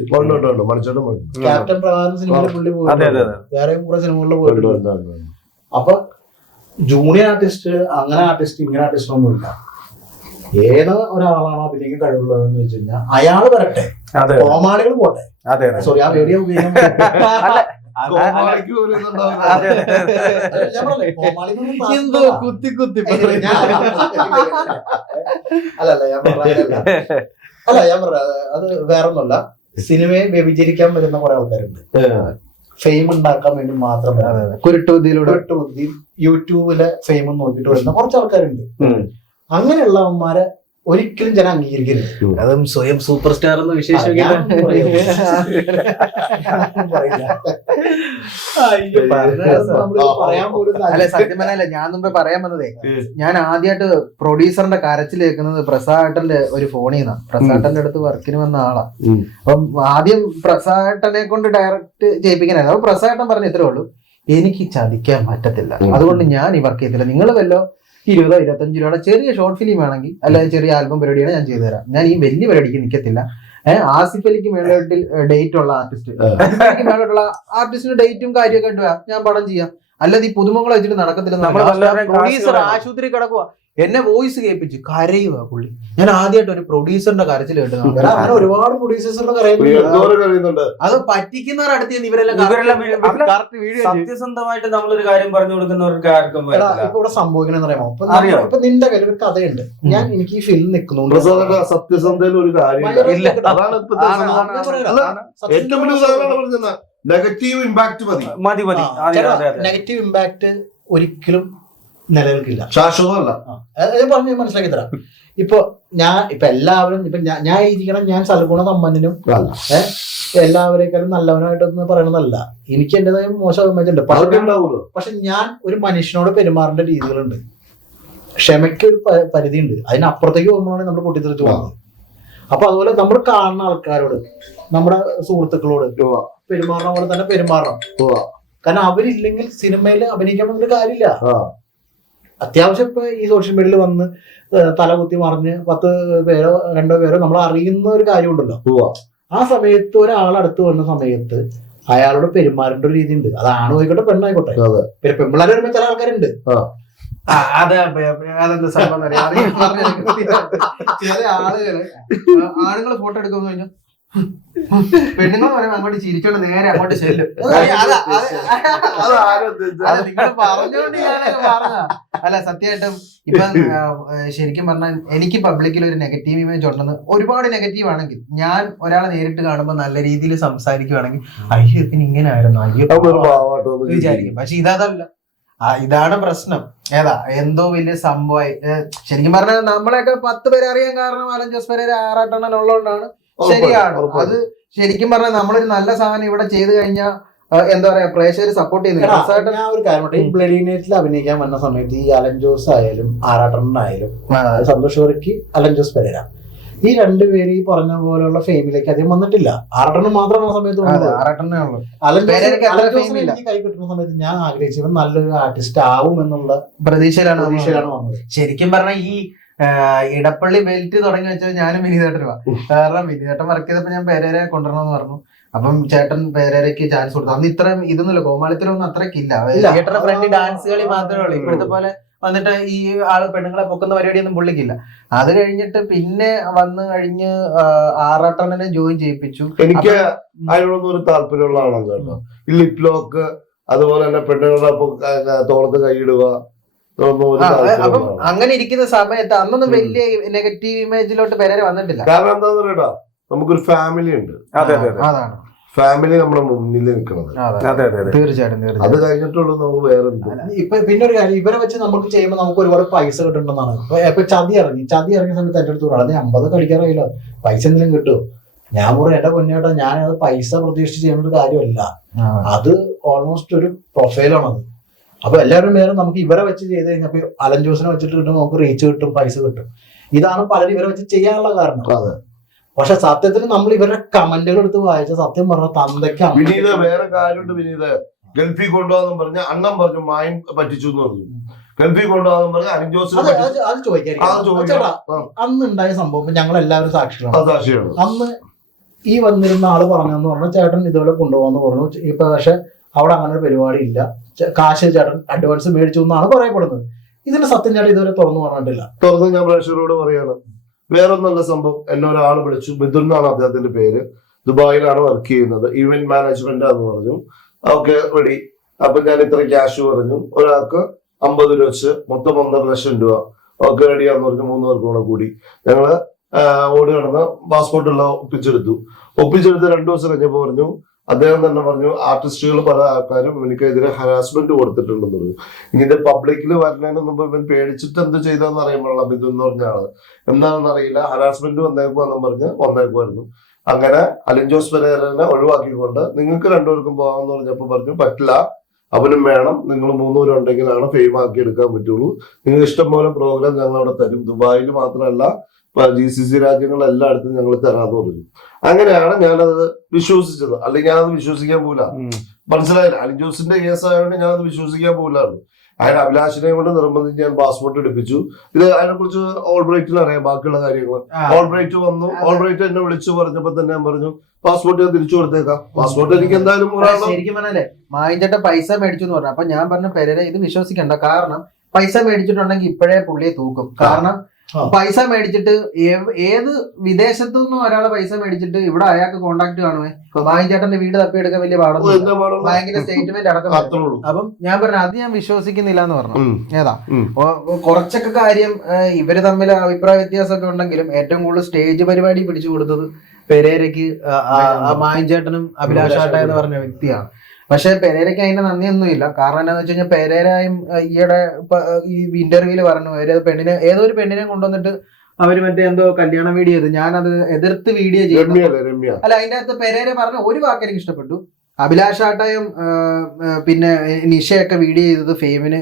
ക്യാപ്റ്റൻ പ്രകാരം സിനിമയിൽ പുള്ളി പോയിട്ടുണ്ട്. വേറെ കുറെ സിനിമകളിൽ പോയിട്ടുണ്ട്. അപ്പൊ ജൂനിയർ ആർട്ടിസ്റ്റ് അങ്ങനെ ആർട്ടിസ്റ്റ് ഇങ്ങനെ ആർട്ടിസ്റ്റ് ഒന്നുമില്ല. ഏത് ഒരാളാണോ അഭിനയിക്കാൻ കഴിവുള്ളതെന്ന് വെച്ച് കഴിഞ്ഞാൽ അയാള് വരട്ടെ, കോമാളികൾ പോട്ടെ. സോറി ആ വീഡിയോ അല്ല ഞാൻ പറഞ്ഞ അത് വേറൊന്നുമല്ല. സിനിമയെ വ്യഭിചരിക്കാൻ വരുന്ന കുറെ ആൾക്കാരുണ്ട്. ഫെയിം ഉണ്ടാക്കാൻ വേണ്ടി മാത്രം കുരുട്ടുബുദ്ധിയിലൂടെ യൂട്യൂബിലെ ഫെയിം നോക്കിയിട്ട് വരുന്ന കുറച്ച് ആൾക്കാരുണ്ട്. അങ്ങനെയുള്ളവന്മാരെ ഒരിക്കലും ജനം അംഗീകരിക്കരുത്. അതും സ്വയം സൂപ്പർ സ്റ്റാർ എന്ന് വിശേഷിപ്പിക്കാൻ അല്ലെ സത്യം പറഞ്ഞല്ല. ഞാൻ മുമ്പേ പറയാൻ വന്നതേ, ഞാൻ ആദ്യമായിട്ട് പ്രൊഡ്യൂസറിന്റെ കരച്ചിൽ കേൾക്കുന്നത് പ്രസാദന്റെ ഒരു ഫോണിൽ നിന്നാണ്. പ്രസാദന്റെ അടുത്ത് വർക്കിന് വന്ന ആളാ. അപ്പം ആദ്യം പ്രസാദനെ കൊണ്ട് ഡയറക്റ്റ് ചെയ്യിപ്പിക്കാനായിരുന്നു. അപ്പൊ പ്രസാദൻ പറഞ്ഞ ഇത്രേ ഉള്ളൂ, എനിക്ക് ചതിക്കാൻ പറ്റത്തില്ല, അതുകൊണ്ട് ഞാൻ ഈ വർക്ക് ചെയ്തില്ല. നിങ്ങൾ വല്ലോ 20-25 രൂപയുടെ ചെറിയ ഷോർട്ട് ഫിലിം ആണെങ്കിൽ അല്ലെങ്കിൽ ചെറിയ ആൽബം പരിപാടിയാണ് ഞാൻ ചെയ്തു തരാം. ഞാൻ ഈ വലിയ പരിപാടിക്ക് നിൽക്കത്തില്ല. ആസിഫ് അലിക്ക് മേലോട്ടിൽ ഡേറ്റ് ഉള്ള മേലോട്ടുള്ള ആർട്ടിസ്റ്റിന്റെ ഡേറ്റും കാര്യമൊക്കെ ഇട്ടുക ഞാൻ പടം ചെയ്യാം. അല്ലാതെ ഈ പുതുമകളെ വെച്ചിട്ട് നടക്കത്തില്ല. പ്രൊഡ്യൂസർ ആശുപത്രി കിടക്കുക, എന്നെ വോയിസ് കേൾപ്പിച്ച് കരയുക പുള്ളി. ഞാൻ ആദ്യമായിട്ട് ഒരു പ്രൊഡ്യൂസറിന്റെ കരച്ചിൽ കേട്ടു. ഒരുപാട് പ്രൊഡ്യൂസേഴ്സിന്റെ അത് പറ്റിക്കുന്നവർ അടുത്ത് ഇവരെല്ലാം സത്യസന്ധമായിട്ട് നമ്മളൊരു കാര്യം പറഞ്ഞു കൊടുക്കുന്നവർക്ക് ആർക്കും ഇവിടെ സംഭവിക്കണെന്ന് അറിയാമോ? ഇപ്പൊ നിന്റെ കയ്യിൽ ഒരു കഥയുണ്ട്, ഞാൻ എനിക്ക് ഈ ഫിലിം നിൽക്കുന്നുണ്ട്. സത്യസന്ധയിൽ ഒരു കാര്യമില്ല. നെഗറ്റീവ് ഇമ്പാക്ട് മതി. നെഗറ്റീവ് ഇമ്പാക്ട് ഒരിക്കലും നിലനിൽക്കില്ല, ശാശ്വതമല്ല. പറഞ്ഞ് മനസ്സിലാക്കി തരാം. ഇപ്പൊ എല്ലാവരും ഇപ്പൊ ഞാൻ ഇരിക്കണം, ഞാൻ സൽഗുണ സമ്പന്നനും എല്ലാവരേക്കാളും നല്ലവനായിട്ടൊന്നും പറയണതല്ല. എനിക്ക് എന്റേതായ മോശം അഭിപ്രായമുണ്ട്. പക്ഷെ ഞാൻ ഒരു മനുഷ്യനോട് പെരുമാറേണ്ട രീതികളുണ്ട്. ക്ഷമയ്ക്ക് ഒരു പരിധിയുണ്ട്. അതിനപ്പുറത്തേക്ക് പോകുമ്പോഴാണ് നമ്മൾ പൊട്ടിത്തെറിച്ച് പോകുന്നത്. അപ്പൊ അതുപോലെ നമ്മൾ കാണുന്ന ആൾക്കാരോട്, നമ്മുടെ സുഹൃത്തുക്കളോട് പെരുമാറണ പോലെ തന്നെ പെരുമാറണം. കാരണം അവരില്ലെങ്കിൽ സിനിമയിൽ അഭിനയിക്കാൻ ഒരു കാര്യമില്ല. അത്യാവശ്യം ഇപ്പൊ ഈ സോഷ്യൽ മീഡിയയിൽ വന്ന് തലകുത്തി മറിഞ്ഞ് 10 പേരോ 2 പേരോ നമ്മൾ അറിയുന്ന ഒരു കാര്യമുണ്ടല്ലോ. ആ സമയത്ത് ഒരാളടുത്ത് വന്ന സമയത്ത് അയാളോട് പെരുമാറേണ്ട ഒരു രീതി ഉണ്ട്. അത് ആണായിക്കോട്ടെ പെണ്ണായിക്കോട്ടെ. പിന്നെ പെമ്പിള്ളേരെ വരുമ്പോ ചില ആൾക്കാരുണ്ട്. അതെന്താ സംഭവം ചില ആളുകള് ആണുങ്ങള് ഫോട്ടോ എടുക്കുമെന്ന് കഴിഞ്ഞാൽ പെണ്ണുങ്ങൾ പറയുമ്പോ അങ്ങോട്ട് ചിരിച്ചോണ്ട് നേരെ അങ്ങോട്ട് ചെല്ലും. നിങ്ങൾ പറഞ്ഞോണ്ട് ഞാൻ പറഞ്ഞ അല്ല. സത്യമായിട്ടും ഇപ്പൊ ശരിക്കും പറഞ്ഞാൽ എനിക്ക് പബ്ലിക്കിൽ ഒരു നെഗറ്റീവ് ഇമേജ് ഉണ്ടെന്ന്, ഒരുപാട് നെഗറ്റീവ് ആണെങ്കിൽ ഞാൻ ഒരാളെ നേരിട്ട് കാണുമ്പോൾ നല്ല രീതിയിൽ സംസാരിക്കുവാണെങ്കിൽ അയ്യോ പിന്നെ ഇങ്ങനെ ആയിരുന്നു അയ്യോ വിചാരിക്കും. പക്ഷെ ഇതല്ല, ഇതാണ് പ്രശ്നം. എന്തോ വലിയ സംഭവമായി. ശരിക്കും പറഞ്ഞാൽ നമ്മളെയൊക്കെ 10 പേരെ അറിയാൻ കാരണം അലൻ ജോസ് പെരേര ആറാട്ടെണ്ണൻ ഉള്ളതുകൊണ്ടാണ്. ശരിയാണ്. അത് ശരിക്കും പറഞ്ഞാൽ നമ്മളൊരു നല്ല സാധനം ഇവിടെ ചെയ്തു കഴിഞ്ഞാൽ എന്താ പറയാ, പ്രേക്ഷകർ സപ്പോർട്ട് ചെയ്യുന്നില്ല. ഞാൻ ഒരു കാര്യം, ഈ ബ്ലഡി നൈറ്റിൽ അഭിനയിക്കാൻ വന്ന സമയത്ത് ഈ അലൻ ജോസ് ആയാലും ആറാട്ടെണ്ണനായാലും സന്തോഷ് വർക്കി, അലൻ ജോസ് പെരേര, ഈ 2 പേര് ഈ പറഞ്ഞ പോലെയുള്ള ഫെയിമിലേക്ക് അധികം വന്നിട്ടില്ല. ആറാട്ടെണ്ണൻ മാത്രമാണ് ആ സമയത്ത് വന്നത്. എനിക്ക് കൈ കിട്ടുന്ന സമയത്ത് ഞാൻ ആഗ്രഹിച്ചത് നല്ലൊരു ആർട്ടിസ്റ്റ് ആവും എന്നുള്ള പ്രതീക്ഷയിലാണ് വന്നത്. ശരിക്കും പറഞ്ഞാൽ ഈ ഇടപ്പള്ളി ബെൽറ്റ് തുടങ്ങി വെച്ചത് ഞാനും വിനീതേട്ടനുവാ. കാരണം വിനീതേട്ടൻ വർക്ക് ചെയ്തപ്പോ ഞാൻ പെരേരെ കൊണ്ടുവരണമെന്ന് പറഞ്ഞു. അപ്പം ചേട്ടൻ പെരേരയ്ക്ക് ചാൻസ് കൊടുത്തു. അന്ന് ഇത്രയും ഇതൊന്നുമില്ല, കോമാളിത്തരമൊന്നും അത്രയ്ക്കില്ല. തിയേറ്ററിന്റെ ഫ്രണ്ട് ഡാൻസ് കളി മാത്രമേ ഉള്ളൂ. ഇപ്പോഴത്തെ പോലെ വന്നിട്ട് ഈ ആള് പെണ്ണുങ്ങളെ പൊക്കുന്ന പരിപാടിയൊന്നും പുള്ളിക്കില്ല. അത് കഴിഞ്ഞിട്ട് പിന്നെ വന്നു കഴിഞ്ഞ് ആറാട്ടണ്ണനെ ജോയിൻ ചെയ്യിപ്പിച്ചു. എനിക്ക് അതിനോടൊന്നും ഒരു താല്പര്യമുള്ള ആളാണ് കേട്ടോ. ഈ ലിപ് ലോക്ക്, അതുപോലെ തന്നെ പെണ്ണുങ്ങളുടെ തോളത്ത് കൈയിടുക, അപ്പം അങ്ങനെ ഇരിക്കുന്ന സമയത്ത് അന്നൊന്നും വലിയ നെഗറ്റീവ് ഇമേജിലോട്ട് പെരേര വന്നിട്ടില്ല. കാരണം എന്താന്ന് കേട്ടാ, നമുക്കൊരു ഫാമിലി ഉണ്ട്. അതാണ് ഫാമിലി നമ്മുടെ മുന്നിൽ നിൽക്കുന്നത്. തീർച്ചയായിട്ടും. അത് കഴിഞ്ഞിട്ടുള്ളൂ നമുക്ക് വേറെ. ഇപ്പൊ പിന്നെ ഒരു കാര്യം, ഇവരെ വെച്ച് നമുക്ക് ചെയ്യുമ്പോൾ നമുക്ക് ഒരുപാട് പൈസ കിട്ടുന്നുണ്ടെന്നാണ്. ഇപ്പൊ ചതി ഇറങ്ങിയ സമയത്ത് എന്റെ അടുത്ത് പറഞ്ഞു, 50 കളിക്കാറില്ല, പൈസ എന്തെങ്കിലും കിട്ടുമോ? ഞാൻ പറയും, എന്റെ പൊന്നേട്ടാ, ഞാനത് പൈസ പ്രതീക്ഷിച്ച് ചെയ്യുന്ന ഒരു കാര്യമല്ല, അത് ഓൾമോസ്റ്റ് ഒരു പ്രൊഫൈലാണത്. അപ്പൊ എല്ലാവരും വേറെ നമുക്ക് ഇവരെ വെച്ച് ചെയ്ത് കഴിഞ്ഞപ്പോ അലൻ ജോസിനെ വെച്ചിട്ട് കിട്ടും, നമുക്ക് റീച്ച് കിട്ടും, പൈസ കിട്ടും. ഇതാണ് പലരും ഇവരെ വെച്ച് ചെയ്യാനുള്ള കാരണം. പക്ഷെ സത്യത്തിൽ നമ്മൾ ഇവരുടെ കമന്റുകൾ എടുത്ത് വായിച്ച സത്യം പറഞ്ഞ തന്തയ്ക്കാണ്. വിനീത വേറെ കാര്യമുണ്ട്. വിനീത ഗൾഫിൽ കൊണ്ടുപോകാന്ന് പറഞ്ഞ അണ്ണൻ പറഞ്ഞു മായം പറ്റിച്ചു എന്ന് പറഞ്ഞു. ഗൾഫിൽ കൊണ്ടുപോകാന്ന് പറഞ്ഞ അലൻ ജോസ് അത് ചോദിക്കാൻ അന്ന് ഉണ്ടായ സംഭവം ഞങ്ങൾ എല്ലാവരും സാക്ഷികളാണ്. അന്ന് ഈ വന്നിരുന്ന ആള് പറഞ്ഞെന്ന് പറഞ്ഞു, ചേട്ടൻ ഇതുപോലെ കൊണ്ടുപോകാന്ന് പറഞ്ഞു. ഇപ്പൊ പക്ഷെ അവിടെ അങ്ങനെ ഒരു പരിപാടി ഇല്ല, കാശ് ചേട്ടൻ അഡ്വാൻസ് മേടിച്ചു എന്നാണ് പറയപ്പെടുന്നത്. ഇതിന്റെ സത്യം ചേട്ടൻ ഇതുവരെ തുറന്നു പറഞ്ഞിട്ടില്ല. തുറന്ന് ഞാൻ പ്രേക്ഷകരോട് പറയാണ്, വേറൊന്നല്ല സംഭവം. എന്നെ ഒരാൾ വിളിച്ചു, മിഥുൻ എന്നാണ് അദ്ദേഹത്തിന്റെ പേര്, ദുബായിലാണ് വർക്ക് ചെയ്യുന്നത്, ഈവന്റ് മാനേജ്മെന്റ് ആണെന്ന് പറഞ്ഞു. Okay ready. അപ്പൊ ഞാൻ ഇത്ര ക്യാഷ് പറഞ്ഞു, ഒരാൾക്ക് 50 രൂപ വെച്ച് മൊത്തം 1.5 ലക്ഷം രൂപ. ഓക്കെ റെഡിയാന്ന് പറഞ്ഞു. 3 പേർക്കും കൂടെ കൂടി ഞങ്ങള് ഓടി നടന്ന് പാസ്പോർട്ട് എല്ലാം ഒപ്പിച്ചെടുത്തു. 2 ദിവസം കഴിഞ്ഞപ്പോ പറഞ്ഞു, അദ്ദേഹം തന്നെ പറഞ്ഞു, ആർട്ടിസ്റ്റുകൾ പല ആൾക്കാരും എനിക്കെതിരെ ഹരാസ്മെന്റ് കൊടുത്തിട്ടുണ്ടെന്ന് പറഞ്ഞു. ഇങ്ങനെ പബ്ലിക്കിൽ വരുന്നതിന് മുമ്പ് ഇവൻ പേടിച്ചിട്ട് എന്ത് ചെയ്തെന്ന് അറിയുമ്പോഴുള്ള ബിന്ദു എന്ന് പറഞ്ഞ ആള് എന്താണെന്ന് അറിയില്ല, ഹരാസ്മെന്റ് വന്നേക്കുവാന്നും പറഞ്ഞ് വന്നേക്കുമായിരുന്നു. അങ്ങനെ അലൻ ജോസ് പെരേരനെ ഒഴിവാക്കിക്കൊണ്ട് നിങ്ങൾക്ക് 2 പേർക്കും പോകാമെന്ന് പറഞ്ഞപ്പോ പറഞ്ഞു, പറ്റില്ല, അവനും വേണം, നിങ്ങൾ 3 പേരും ഉണ്ടെങ്കിലാണ് ഫെയിം ആക്കി എടുക്കാൻ പറ്റുള്ളൂ, നിങ്ങൾക്ക് ഇഷ്ടംപോലെ പ്രോഗ്രാം ഞങ്ങൾ അവിടെ തരും, ദുബായിൽ മാത്രമല്ല GCC രാജ്യങ്ങളെല്ലായിടത്തും ഞങ്ങൾ തരാന്ന് പറഞ്ഞു. അങ്ങനെയാണ് ഞാനത് വിശ്വസിച്ചത്. അല്ലെങ്കിൽ ഞാനത് വിശ്വസിക്കാൻ പോകില്ല. മനസ്സിലായില്ല, അലൻ ജോസിന്റെ കേസ് ആയതുകൊണ്ട് ഞാനത് വിശ്വസിക്കാൻ പോകില്ലായിരുന്നു. അതിന് അഭിലാഷിനെ കൊണ്ട് നിർബന്ധിച്ച് ഞാൻ പാസ്പോർട്ട് എടുപ്പിച്ചു. ഇത് അതിനെ കുറിച്ച് ഓൾബ്രൈറ്റിന് അറിയാം ബാക്കിയുള്ള കാര്യങ്ങൾ. ഓൾബ്രൈറ്റ് വന്നു, ഓൾബ്രൈറ്റ് എന്നെ വിളിച്ചു പറഞ്ഞപ്പോ തന്നെ ഞാൻ പറഞ്ഞു, പാസ്പോർട്ട് ഞാൻ തിരിച്ചു കൊടുത്തേക്കാം, പാസ്പോർട്ട് എനിക്ക് എന്തായാലും. ശരിക്കും പറഞ്ഞല്ലേ, മായിഞ്ചേട്ടൻ പൈസ മേടിച്ചു എന്ന് പറഞ്ഞു. അപ്പൊ ഞാൻ പറഞ്ഞു, പെരേര ഇത് വിശ്വസിക്കണ്ട, കാരണം പൈസ മേടിച്ചിട്ടുണ്ടെങ്കിൽ ഇപ്പോഴേ പുള്ളിയെ തൂക്കും. കാരണം പൈസ മേടിച്ചിട്ട് ഏത് വിദേശത്തു നിന്നും ഒരാളെ പൈസ മേടിച്ചിട്ട് ഇവിടെ അയാൾക്ക് കോണ്ടാക്ട് കാണുമേ. മായിഞ്ചേട്ടന്റെ വീട് തപ്പിയെടുക്കാൻ വലിയ പാടൊന്നും, ഭയങ്കര സ്റ്റേറ്റ്മെന്റ് അടക്കം. അപ്പം ഞാൻ പറഞ്ഞു, അത് ഞാൻ വിശ്വസിക്കുന്നില്ല എന്ന് പറഞ്ഞു. ഏതാ കുറച്ചൊക്കെ കാര്യം ഇവര് തമ്മിൽ അഭിപ്രായ വ്യത്യാസമൊക്കെ ഉണ്ടെങ്കിലും ഏറ്റവും കൂടുതൽ സ്റ്റേജ് പരിപാടി പിടിച്ചു കൊടുത്തത് പെരേരയ്ക്ക് മായിഞ്ചേട്ടനും അഭിലാഷാട്ട എന്ന് പറഞ്ഞ വ്യക്തിയാണ്. പക്ഷെ പെരേരയ്ക്ക് അതിന്റെ നന്ദിയൊന്നുമില്ല. കാരണം എന്താന്ന് വെച്ച് കഴിഞ്ഞാൽ പെരേരയും ഈയിടെ ഈ ഇന്റർവ്യൂല് പറഞ്ഞു, ഏതോ ഒരു പെണ്ണിനെ കൊണ്ടുവന്നിട്ട് അവര് മറ്റേ എന്തോ കല്യാണ വീഡിയോ ചെയ്തു, ഞാനത് എതിർത്ത് വീഡിയോ ചെയ്തു. അല്ല, അതിന്റെ അകത്ത് പെരേര പറഞ്ഞ ഒരു വാക്ക് എനിക്ക് ഇഷ്ടപ്പെട്ടു. അഭിലാഷാട്ടയും പിന്നെ നിഷയൊക്കെ വീഡിയോ ചെയ്തത് ഫെയിമിന്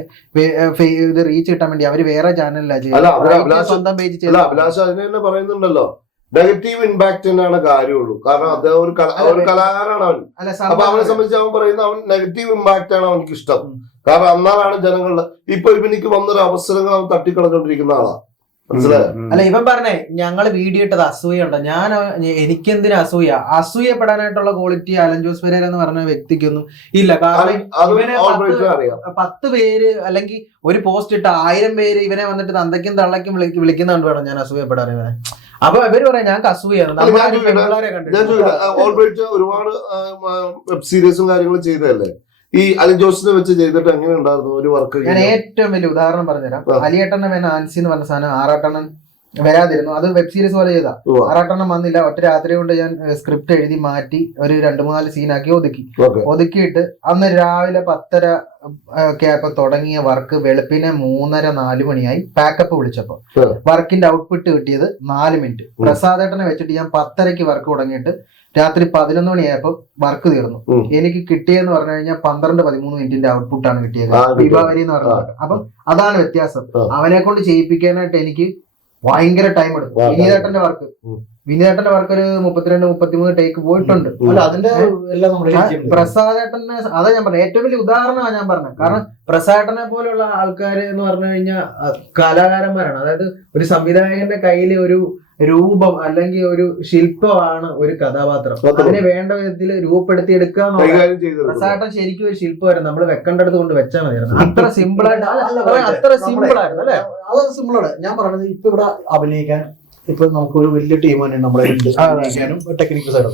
ഇത് റീച്ച് കിട്ടാൻ വേണ്ടി അവര് വേറെ ചാനലിലാണ് ചെയ്യുന്നത്, സ്വന്തം പേജ് ചെയ്യുന്നുണ്ടല്ലോ. നെഗറ്റീവ് ഇമ്പാക്ട് തന്നെയാണ് കാര്യമുള്ളൂ. കാരണം അദ്ദേഹം ഒരു കലാകാരനാണ് അവൻ. അപ്പൊ അവനെ സംബന്ധിച്ച് അവൻ പറയുന്ന അവൻ നെഗറ്റീവ് ഇമ്പാക്ട് ആണ് അവനക്ക് ഇഷ്ടം. കാരണം അന്നാലാണ് ജനങ്ങളുടെ ഇപ്പൊ ഇവനിക്ക് വന്നൊരു അവസരങ്ങൾ അവൻ തട്ടിക്കളഞ്ഞോണ്ടിരിക്കുന്ന ആളാ. മനസ്സിലായോ? അല്ല, ഇവൻ പറഞ്ഞേ ഞങ്ങള് വീഡിയോ ഇട്ടത് അസൂയുണ്ട്. എനിക്കെന്തിനും അസൂയപ്പെടാനായിട്ടുള്ള ക്വാളിറ്റി അലൻ ജോസ് പെരേര എന്ന് പറഞ്ഞ വ്യക്തിക്കൊന്നും ഇല്ല. കാരണം ഇവനെ 10 പേര് അല്ലെങ്കിൽ ഒരു പോസ്റ്റ് ഇട്ട 1000 പേര് ഇവനെ വന്നിട്ട് തന്തയ്ക്കും തള്ളയ്ക്കും വിളിക്കുന്നുണ്ട് വേണം ഞാൻ അസൂയപ്പെടാൻ ഇവനെ. അപ്പൊ ഇവര് പറയാം ഞങ്ങൾക്ക് അസൂയാണ്. ഒരുപാട് വെബ് സീരീസും കാര്യങ്ങളും ചെയ്തതല്ലേ ഈ അലൻ ജോസിനെ വെച്ച് ചെയ്തിട്ട് എങ്ങനെ ഉണ്ടായിരുന്നു ഒരു വർക്ക്? ഞാൻ ഏറ്റവും വലിയ ഉദാഹരണം പറഞ്ഞുതരാം. അലിയേട്ടണ്ണൻ വേണം ആൻസി എന്ന് പറഞ്ഞ സാധനം ആറാട്ടണ്ണൻ വരാതിരുന്നു. അത് വെബ് സീരീസ് പോലെ ചെയ്താ. ആറാട്ടണ്ണൻ വന്നില്ല. ഒറ്റ രാത്രി കൊണ്ട് ഞാൻ സ്ക്രിപ്റ്റ് എഴുതി മാറ്റി ഒരു 2-3 സീനാക്കി ഒതുക്കിയിട്ട് അന്ന് രാവിലെ 10:30 ഒക്കെ ആയപ്പോ തുടങ്ങിയ വർക്ക് വെളുപ്പിനെ 3:30-4 മണിയായി. പാക്കപ്പ് വിളിച്ചപ്പോ വർക്കിന്റെ ഔട്ട്പുട്ട് കിട്ടിയത് 4 മിനിറ്റ്. പ്രസാദേട്ടനെ വെച്ചിട്ട് ഞാൻ 10:30 വർക്ക് തുടങ്ങിയിട്ട് രാത്രി 11 മണിയായപ്പോ വർക്ക് തീർന്നു. എനിക്ക് കിട്ടിയെന്ന് പറഞ്ഞു കഴിഞ്ഞാൽ 12-13 മിനിറ്റിന്റെ ഔട്ട്പുട്ടാണ് കിട്ടിയത് വിഭാവരി എന്ന് പറഞ്ഞത്. അപ്പം അതാണ് വ്യത്യാസം. അവനെ കൊണ്ട് ചെയ്യിപ്പിക്കാനായിട്ട് എനിക്ക് ഭയങ്കര ടൈം എടുക്കും. വിനീതേട്ടന്റെ വർക്ക് വിനീതേട്ടന്റെ വർക്ക് ഒരു 32-33 ടേക്ക് പോയിട്ടുണ്ട്. അല്ല അതിന്റെ എല്ലാം നമ്മുടെ പ്രസാദേട്ടനെ അതാ ഞാൻ പറഞ്ഞത്, ഏറ്റവും വലിയ ഉദാഹരണമാണ് ഞാൻ പറഞ്ഞത്. കാരണം പ്രസാദേട്ടനെ പോലെയുള്ള ആൾക്കാർ എന്ന് പറഞ്ഞു കഴിഞ്ഞാൽ കലാകാരന്മാരാണ്. അതായത് ഒരു സംവിധായകന്റെ കയ്യിൽ ഒരു രൂപം അല്ലെങ്കിൽ ഒരു ശില്പമാണ് ഒരു കഥാപാത്രം. അതിനെ വേണ്ട വിധത്തിൽ രൂപപ്പെടുത്തി എടുക്കുക എന്നുള്ളത് പ്രസാദേട്ടൻ ശരിക്കും ഒരു ശില്പമായിരുന്നു. നമ്മൾ വെക്കേണ്ടടുത്ത് കൊണ്ട് വെച്ചാൽ മതിയായിരുന്നു. അത്ര സിമ്പിൾ ആയിട്ട് അത്ര സിമ്പിൾ ആയിരുന്നു അല്ലെ? അത് സിമ്പിളാണ്. ഞാൻ പറയുന്നത് ഇപ്പൊ ഇവിടെ അഭിനയിക്കാൻ ഇപ്പൊ നമുക്ക് ഒരു വലിയ ടീം തന്നെ നമ്മളെ അഭിനയിക്കാനും ടെക്നിക്കൽ സൈഡ്.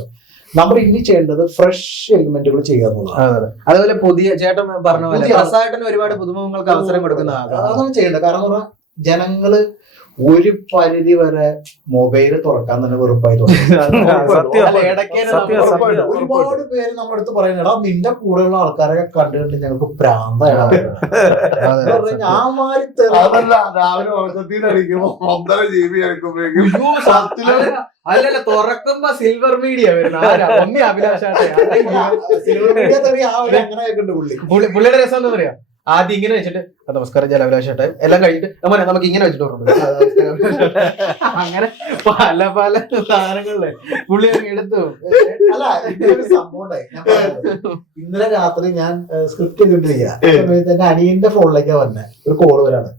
നമ്മൾ ഇനി ചെയ്യേണ്ടത് ഫ്രഷ് എലിമെന്റുകൾ ചെയ്യുക എന്നുള്ളതാണ്. അതുപോലെ പുതിയ ചേട്ടൻ പറഞ്ഞ പോലെ പ്രസാദേട്ടന് ഒരുപാട് പുതുമുഖങ്ങൾക്ക് അവസരം കൊടുക്കുന്ന അതാണ് ചെയ്യേണ്ടത്. കാരണം എന്ന് പറഞ്ഞാൽ ജനങ്ങള് ഒരു പരിധി വരെ മൊബൈൽ തുറക്കാൻ തന്നെ വെറുപ്പായി തോന്നി. ഒരുപാട് പേര് നമ്മുടെ അടുത്ത് പറയുന്നടാ നിന്റെ കൂടെയുള്ള ആൾക്കാരെ കണ്ടുകൊണ്ട് ഞങ്ങൾക്ക് പ്രാന്താണ്. ഞാൻ മാറി രാവിലെ ഉറക്കത്തിനടിക്കുമ്പോ 1.5 GB അടിക്കുമ്പോഴേക്കും അല്ലല്ല തുറക്കുമ്പോ സിൽവർ മീഡിയ വരുന്ന സിൽവർ മീഡിയ അങ്ങനെ പുള്ളിയുടെ രസം എന്താ പറയാ, ആദ്യം ഇങ്ങനെ വെച്ചിട്ട് നമസ്കാരം ജലവിലാശട്ടെ എല്ലാം കഴിഞ്ഞിട്ട് നമുക്ക് ഇങ്ങനെ വെച്ചിട്ടുണ്ട്. അങ്ങനെ പല പല സാധനങ്ങളില് പുള്ളി എടുത്തു. അല്ല ഇതൊരു സംഭവം ഉണ്ടായി. ഇന്നലെ രാത്രി ഞാൻ സ്ക്രിപ്റ്റ് ചെയ്തിട്ടിരിക്കുക. എന്റെ അനിയന്റെ ഫോണിലേക്കാ വന്നെ ഒരു കോള് വരാണ്.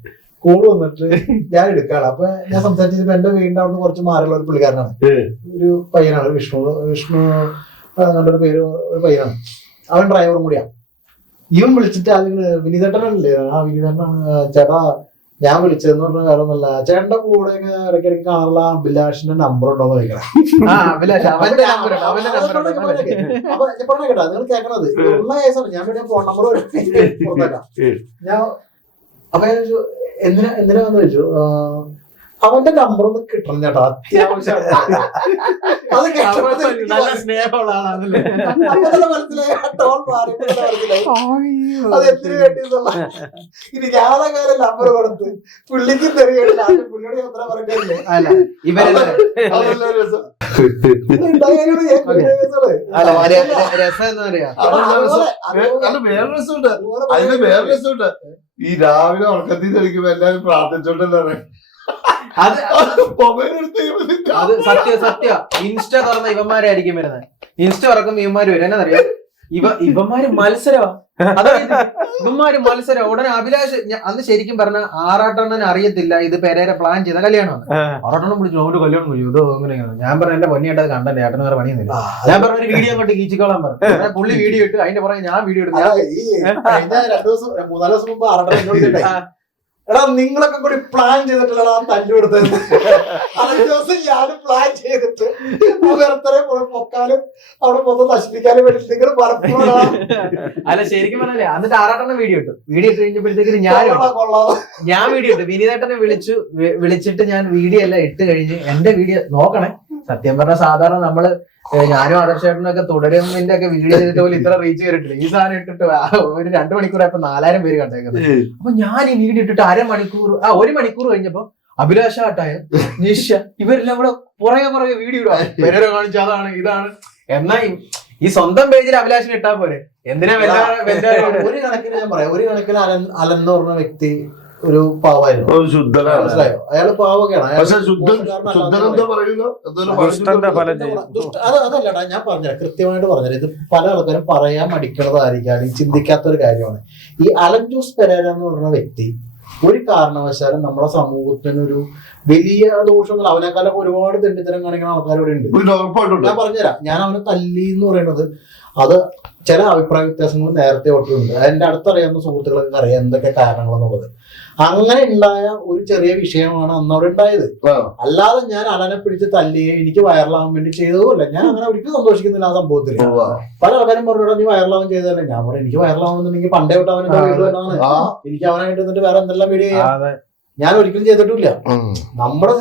കോള് വന്നിട്ട് ഞാൻ എടുക്കാണ്. അപ്പൊ ഞാൻ സംസാരിച്ചപ്പോ എന്റെ വീടിന്റെ അവിടെ നിന്ന് കുറച്ച് മാറിയുള്ള ഒരു പുള്ളിക്കാരനാണ്, ഒരു പയ്യനാണ്, വിഷ്ണു അങ്ങനൊരു പേര് ഒരു പയ്യനാണ്. അവൻ ഡ്രൈവറും കൂടിയാണ്. ഇവൻ വിളിച്ചിട്ട് അതിന് വിനീതേട്ടനല്ലേ, വിനീതേട്ടൻ ചേട്ടാ ഞാൻ വിളിച്ചതെന്ന് പറഞ്ഞ വേറെ ഒന്നല്ല, ചേട്ടന്റെ കൂടെ ഇടയ്ക്കിടയ്ക്ക് കാണുള്ള അഭിലാഷിന്റെ നമ്പർ ഉണ്ടോന്ന് ചോദിക്കണം. അപ്പൊ ഞാൻ പറഞ്ഞ കേട്ടാ നിങ്ങൾ കേൾക്കണത് ഉള്ള കേസാണ്. ഞാൻ പിന്നെ ഫോൺ നമ്പർ പുറത്തേക്കാം. ഞാൻ അപ്പൊ ഞാൻ ചോദിച്ചു എന്തിനാ വന്ന് ചോദിച്ചു. അവന്റെ നമ്പർ ഒന്ന് കിട്ടണം ചേട്ടാ, അത്യാവശ്യം. അത് സ്നേഹമുള്ള ആളാണല്ലേ. മനസ്സിലായി, ടോൺ മാറി മനസ്സിലായി അത് എന്തിനു വേണ്ടിയെന്നുള്ള. ഇനി ഞാനങ്ങനെ നമ്പർ കൊടുത്ത് പുള്ളിക്ക് തെറിയില്ല, പുള്ളിയോട് എത്ര പറഞ്ഞില്ലേ. രസം എന്താ പറയാ, വേറെ രസമുണ്ട്. അതിന് വേറെ രസമുണ്ട്. ഈ രാവിലെ ഉറക്കത്തിൽ തെളിക്കുമ്പോ എല്ലാരും പ്രാർത്ഥിച്ചോണ്ടല്ലേ അത് സത്യ ഇൻസ്റ്റ തുറന്ന ഇവന്മാരായിരിക്കും വരുന്നത്. ഇൻസ്റ്റ തുറക്കുമ്പോ ഇവന്മാര് വരും. എന്നറിയാം, ഇവന്മാര് മത്സരമാ. അതായത് ഇവന്മാര് മത്സരം. ഉടനെ അഭിലാഷ് അന്ന് ശരിക്കും പറഞ്ഞ ആറാട്ടണ്ണന് അറിയത്തില്ല ഇത് പെരേരെ പ്ലാൻ ചെയ്ത കല്യാണമാണ്. ആറാട്ടണ്ണൻ വിളിച്ചു അവര് കല്യാണം വിളിച്ചു ഇതോ അങ്ങനെയാണ്. ഞാൻ പറഞ്ഞ എന്റെ പൊന്നിയായിട്ട് അത് കണ്ടല്ലേ, ഏട്ടന് വേറെ പണിയൊന്നുമില്ല. ഞാൻ പറഞ്ഞ ഒരു വീഡിയോ അങ്ങോട്ട് കീച്ചിക്കോളാൻ പറഞ്ഞു. പുള്ളി വീഡിയോ ഇട്ട് അതിന്റെ പുറകെ ഞാൻ വീഡിയോ എടുത്തു. 2 ദിവസം 3-4 ദിവസം മുമ്പ് ആറാട്ടൻ എടാ നിങ്ങളൊക്കെ കൂടി പ്ലാൻ ചെയ്തിട്ടുള്ള തല്ലു കൊടുത്തത്. 5 ദിവസം ഞാനും പ്ലാൻ ചെയ്തിട്ട് വേറെ പൊക്കാനും അവിടെ മൊത്തം നശിപ്പിക്കാനും വേണ്ടി നിങ്ങൾ പലപ്പോഴും. അല്ല ശരിക്കും പറഞ്ഞല്ലേ, എന്നിട്ട് ആറാട്ടണ്ണ വീഡിയോ ഇട്ടു. വീഡിയോ ഇട്ട് കഴിഞ്ഞപ്പോഴത്തേക്ക് ഞാൻ വീഡിയോ ഇട്ടു. വിനീതേട്ടനെ വിളിച്ചിട്ട് ഞാൻ വീഡിയോ എല്ലാം ഇട്ട് കഴിഞ്ഞ് എന്റെ വീഡിയോ നോക്കണേ. സത്യം പറഞ്ഞ സാധാരണ നമ്മള് ഞാനും ആദർശേട്ടനൊക്കെ തുടരുന്നതിന്റെ ഒക്കെ വീഡിയോ ചെയ്തിട്ട് പോലും ഇത്ര റീച്ച് ചെയ്തിട്ടില്ല. ഈ സാധനം ഇട്ടിട്ട് ഒരു 2 മണിക്കൂറായപ്പോ 4000 പേര് കണ്ടേക്കുന്നത്. അപ്പൊ ഞാൻ ഈ വീഡിയോ ഇട്ടിട്ട് 1 മണിക്കൂർ കഴിഞ്ഞപ്പോ അഭിലാഷ ആട്ടായ നിഷ ഇവരെല്ലാം കൂടെ പുറകെ വീഡിയോ ഇടുക. പേരെ കാണിച്ച അതാണ് ഇതാണ്. എന്നാ ഈ സ്വന്തം പേജിൽ അഭിലാഷിന് ഇട്ടാ പോരെ, എന്തിനാ ഒരു കണക്കിന് ഞാൻ പറയാം. ഒരു കണക്കിന് അലൻ എന്ന് പറഞ്ഞ വ്യക്തി ഒരു പാവായിരുന്നു, മനസ്സിലായോ? അയാള് പാവൊക്കെയാണ്. അതല്ലടാ ഞാൻ പറഞ്ഞ കൃത്യമായിട്ട് പറഞ്ഞത്. ഇത് പല ആൾക്കാരും പറയാൻ മടിക്കുന്നതായിരിക്കും, അല്ലെങ്കിൽ ചിന്തിക്കാത്ത ഒരു കാര്യമാണ്. ഈ അലൻ ജോസ് പെരേര എന്ന് പറയുന്ന വ്യക്തി ഒരു കാരണവശാലും നമ്മുടെ സമൂഹത്തിനൊരു വലിയ ദോഷമൊന്നുമില്ല. അവനേക്കാളും ഒരുപാട് തെണ്ടിത്തരം കാണിക്കുന്ന ആൾക്കാരിവിടെ ഉണ്ട്. ഞാൻ പറഞ്ഞുതരാം. ഞാൻ അവനെ തല്ലി എന്ന് പറയുന്നത് അത് ചില അഭിപ്രായ വ്യത്യാസങ്ങൾ നേരത്തെ ഒട്ടുണ്ട്. അതിന്റെ അടുത്തറിയാവുന്ന സുഹൃത്തുക്കൾക്ക് അറിയാം എന്തൊക്കെ കാരണങ്ങളെന്നുള്ളത്. അങ്ങനെ ഉണ്ടായ ഒരു ചെറിയ വിഷയമാണ് അന്ന് അവിടെ ഉണ്ടായത്. അല്ലാതെ ഞാൻ അലനെ പിടിച്ച് തല്ലിയെ എനിക്ക് വൈറലാവാൻ വേണ്ടി ചെയ്തതുമല്ല. ഞാൻ അങ്ങനെ ഒരിക്കലും സന്തോഷിക്കുന്നില്ല ആ സംഭവത്തിൽ. പല ആൾക്കാരും പറഞ്ഞു നീ വൈറലാവാൻ ചെയ്തതല്ലേ. ഞാൻ പറഞ്ഞു എനിക്ക് വൈറലാവുന്നുണ്ടെങ്കിൽ പണ്ടേ തൊട്ട് അവനെ വീട് തന്നെയാണ്. എനിക്ക് അവനായിട്ട് എന്നിട്ട് വേറെ എന്തെല്ലാം വീഡിയോ ചെയ്യാം. ഞാൻ ഒരിക്കലും ചെയ്തിട്ടില്ല. നമ്മുടെ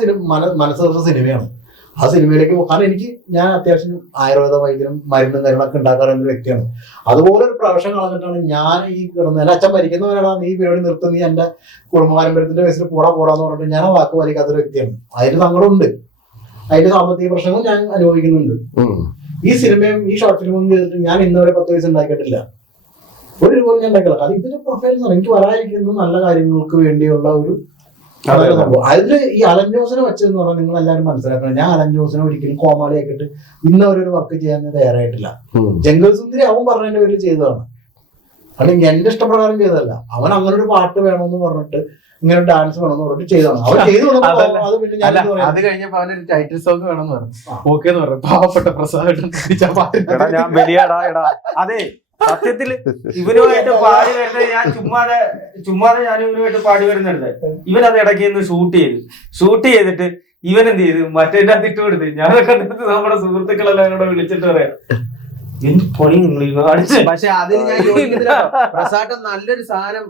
മനസ്സ് തീർച്ച സിനിമയാണ്. ആ സിനിമയിലേക്ക് കാരണം ഞാൻ അത്യാവശ്യം ആയുർവേദ വൈദ്യം മരുന്നും കാര്യങ്ങളൊക്കെ ഉണ്ടാക്കാറുള്ള ഒരു വ്യക്തിയാണ്. അതുപോലെ ഒരു പ്രൊഫഷൻ കളഞ്ഞിട്ടാണ് ഞാൻ ഈ കിടന്നത്. എന്റെ അച്ഛൻ മരിക്കുന്നവരാണ് നീ പരിപാടി നിർത്തുന്ന നീ എന്റെ കുടുംബ പാരമ്പര്യത്തിന്റെ ബേസിൽ പോടാന്ന് പറഞ്ഞിട്ട് ഞാൻ വാക്ക് പാലിക്കാത്തൊരു വ്യക്തിയാണ്. അതിന് സങ്കടമുണ്ട്, അതിന്റെ സാമ്പത്തിക പ്രശ്നങ്ങൾ ഞാൻ അനുഭവിക്കുന്നുണ്ട്. ഈ സിനിമയും ഈ ഷോർട്ട് ഫിലിമും ചെയ്തിട്ട് ഞാൻ ഇന്നുവരെ 10 പൈസ ഉണ്ടാക്കിയിട്ടില്ല. ഒരു രൂപ ഞാൻ ഉണ്ടാക്കില്ല. അത് ഇതിന്റെ പ്രൊഫൈൽ എനിക്ക് വരാതിരിക്കുന്ന നല്ല കാര്യങ്ങൾക്ക് വേണ്ടിയുള്ള ഒരു അതില് ഈ അലൻ ജോസിനെ വെച്ചതെന്ന് പറഞ്ഞാൽ നിങ്ങൾ എല്ലാവരും മനസ്സിലാക്കണം. ഞാൻ അലൻ ജോസിനെ ഒരിക്കലും കോമാളിയാക്കിയിട്ട് ഇന്ന് അവരൊരു വർക്ക് ചെയ്യാൻ തയ്യാറായിട്ടില്ല. ജംഗൽ സുന്ദരി അവൻ പറഞ്ഞതിന്റെ പേരിൽ ചെയ്തതാണ്, അല്ലെങ്കിൽ എന്റെ ഇഷ്ടപ്രകാരം ചെയ്തതല്ല. അവൻ അങ്ങനെ ഒരു പാട്ട് വേണമെന്ന് പറഞ്ഞിട്ട് ഇങ്ങനെ ഡാൻസ് വേണമെന്ന് പറഞ്ഞിട്ട് ചെയ്തതാണ്. അവൻ ചെയ്തു. അത് പിന്നെ ഞാൻ അത് കഴിഞ്ഞപ്പോ അവനൊരു ടൈറ്റിൽ സോങ് വേണമെന്ന് പറഞ്ഞു. ഓക്കെ എന്ന് പറഞ്ഞു. പാവപ്പെട്ട പ്രസാദ് അതെ, സത്യത്തില് ഇവനുമായിട്ട് പാടി വരുന്നത് ഞാൻ ചുമ്മാതെ ഞാൻ ഇവനുമായിട്ട് പാടി വരുന്നുണ്ട്. ഇവനത് ഇടയ്ക്ക് നിന്ന് ഷൂട്ട് ചെയ്തിട്ട് ഇവൻ എന്ത് ചെയ്തു, മറ്റേ ഇട്ട് കൊടുത്ത് ഞാനൊക്കെ നമ്മുടെ സുഹൃത്തുക്കളെല്ലാം കൂടെ വിളിച്ചിട്ട് പറയാം എന്ത് പണി നിങ്ങൾ പക്ഷെ അതിൽ ഞാൻ യോജിക്കുന്നില്ല. പ്രസാദൻ നല്ലൊരു സാധനം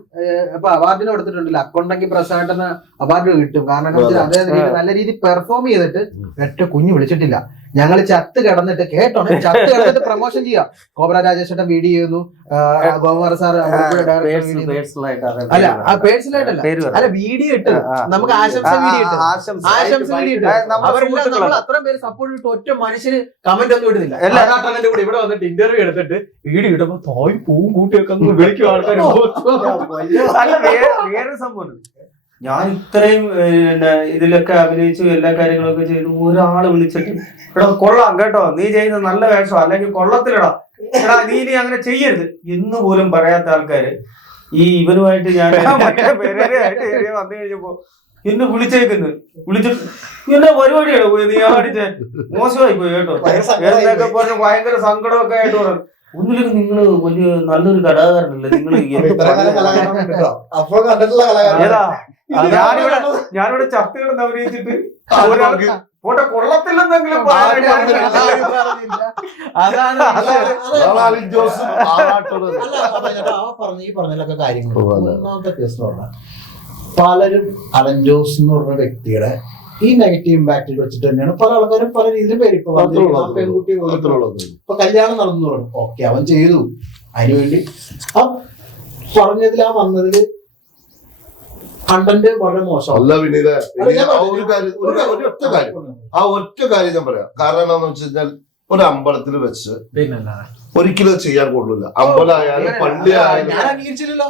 ഇപ്പൊ അവാർഡിന് കൊടുത്തിട്ടുണ്ടല്ലോ. അക്കൗണ്ടെങ്കിൽ പ്രസാദന് അവാർഡ് കിട്ടും. കാരണം അദ്ദേഹം നല്ല രീതിയിൽ പെർഫോം ചെയ്തിട്ട് ഒറ്റ കുഞ്ഞു വിളിച്ചിട്ടില്ല. ഞങ്ങൾ ചത്ത് കിടന്നിട്ട് പ്രൊമോഷൻ ചെയ്യാം. കോബ്ര രാജേഷേട്ടൻ വീഡിയോ ചെയ്യുന്നു, ഗോകുമാർ സാർ അല്ല പേഴ്സണൽ ആയിട്ടല്ല, അല്ല വീഡിയോ ഇട്ട് നമുക്ക് ആശംസ വീഡിയോ ഇട്ട് നമ്മൾ അത്രയും പേര് സപ്പോർട്ട് ഇട്ട് ഒറ്റ മനുഷ്യന് കമന്റ് ഒന്നും ഇടുന്നില്ല. എല്ലാവരുടെ കൂടെ ഇവിടെ വന്നിട്ട് ഇന്റർവ്യൂ എടുത്തിട്ട് വീഡിയോ ഇടുമ്പോ തോയ് പൂവും കൂട്ടിയൊക്കെ വിളിക്കും ആൾക്കാർ. വേറെ സംഭവം, ഞാൻ ഇത്രയും ഇതിലൊക്കെ അഭിനയിച്ചു എല്ലാ കാര്യങ്ങളൊക്കെ ചെയ്തു, ഒരാള് വിളിച്ചിട്ട് എടാ കൊള്ളാം കേട്ടോ, നീ ചെയ്യുന്ന നല്ല വേഷം, അല്ലെങ്കിൽ കൊള്ളത്തിലടാ എടാ നീ ഇനി അങ്ങനെ ചെയ്യരുത് എന്ന് പോലും പറയാത്ത ആൾക്കാര് ഈ ഇവനുമായിട്ട് ഞാൻ മറ്റേ വന്നു കഴിഞ്ഞപ്പോ എന്നെ വിളിച്ചിട്ട് എന്നെ പരിപാടിയാണ് പോയി നീ അടിച്ച് മോശമായി പോയി കേട്ടോ എന്നൊക്കെ പറഞ്ഞ് ഭയങ്കര സങ്കടമൊക്കെ ആയിട്ട് പറഞ്ഞു. ഒന്നില്ലെങ്കിൽ നിങ്ങള് വലിയ നല്ലൊരു കലാകാരനല്ലേ നിങ്ങൾ, ഞാനിവിടെ ചർച്ച കിടന്ന് അഭിനയിച്ചിട്ട് പോട്ടെ കൊള്ളത്തില്ലെന്നെങ്കിലും പറഞ്ഞതിലൊക്കെ കാര്യങ്ങൾ. ഒന്നാമത്തെ കേസ് എന്ന് പറഞ്ഞാൽ പലരും അലൻ ജോസ് എന്ന് പറഞ്ഞ വ്യക്തിയുടെ ഈ നെഗറ്റീവ് ഇമ്പാക്റ്റിൽ വെച്ചിട്ട് തന്നെയാണ് പല ആൾക്കാരും പല രീതിയിലും പേര് ഇപ്പൊ പെൺകുട്ടി ഇപ്പൊ കല്യാണം നടന്നു പറഞ്ഞു. ഓക്കെ, അവൻ ചെയ്തു, അതിനുവേണ്ടി ആ പറഞ്ഞതിൽ ആ വന്നതില് കണ്ടന്റ് വളരെ മോശം. അല്ല വിനീത, ആ ഒറ്റ കാര്യം ഞാൻ പറയാം. കാരണം എന്താണെന്ന് വെച്ച് കഴിഞ്ഞാൽ ഒരു അമ്പലത്തിൽ വെച്ച് ഒരിക്കലും ചെയ്യാൻ കൊള്ളില്ല. അമ്പലമായാലും പള്ളി ആയാലും ഞാൻ അംഗീകരിച്ചില്ലല്ലോ.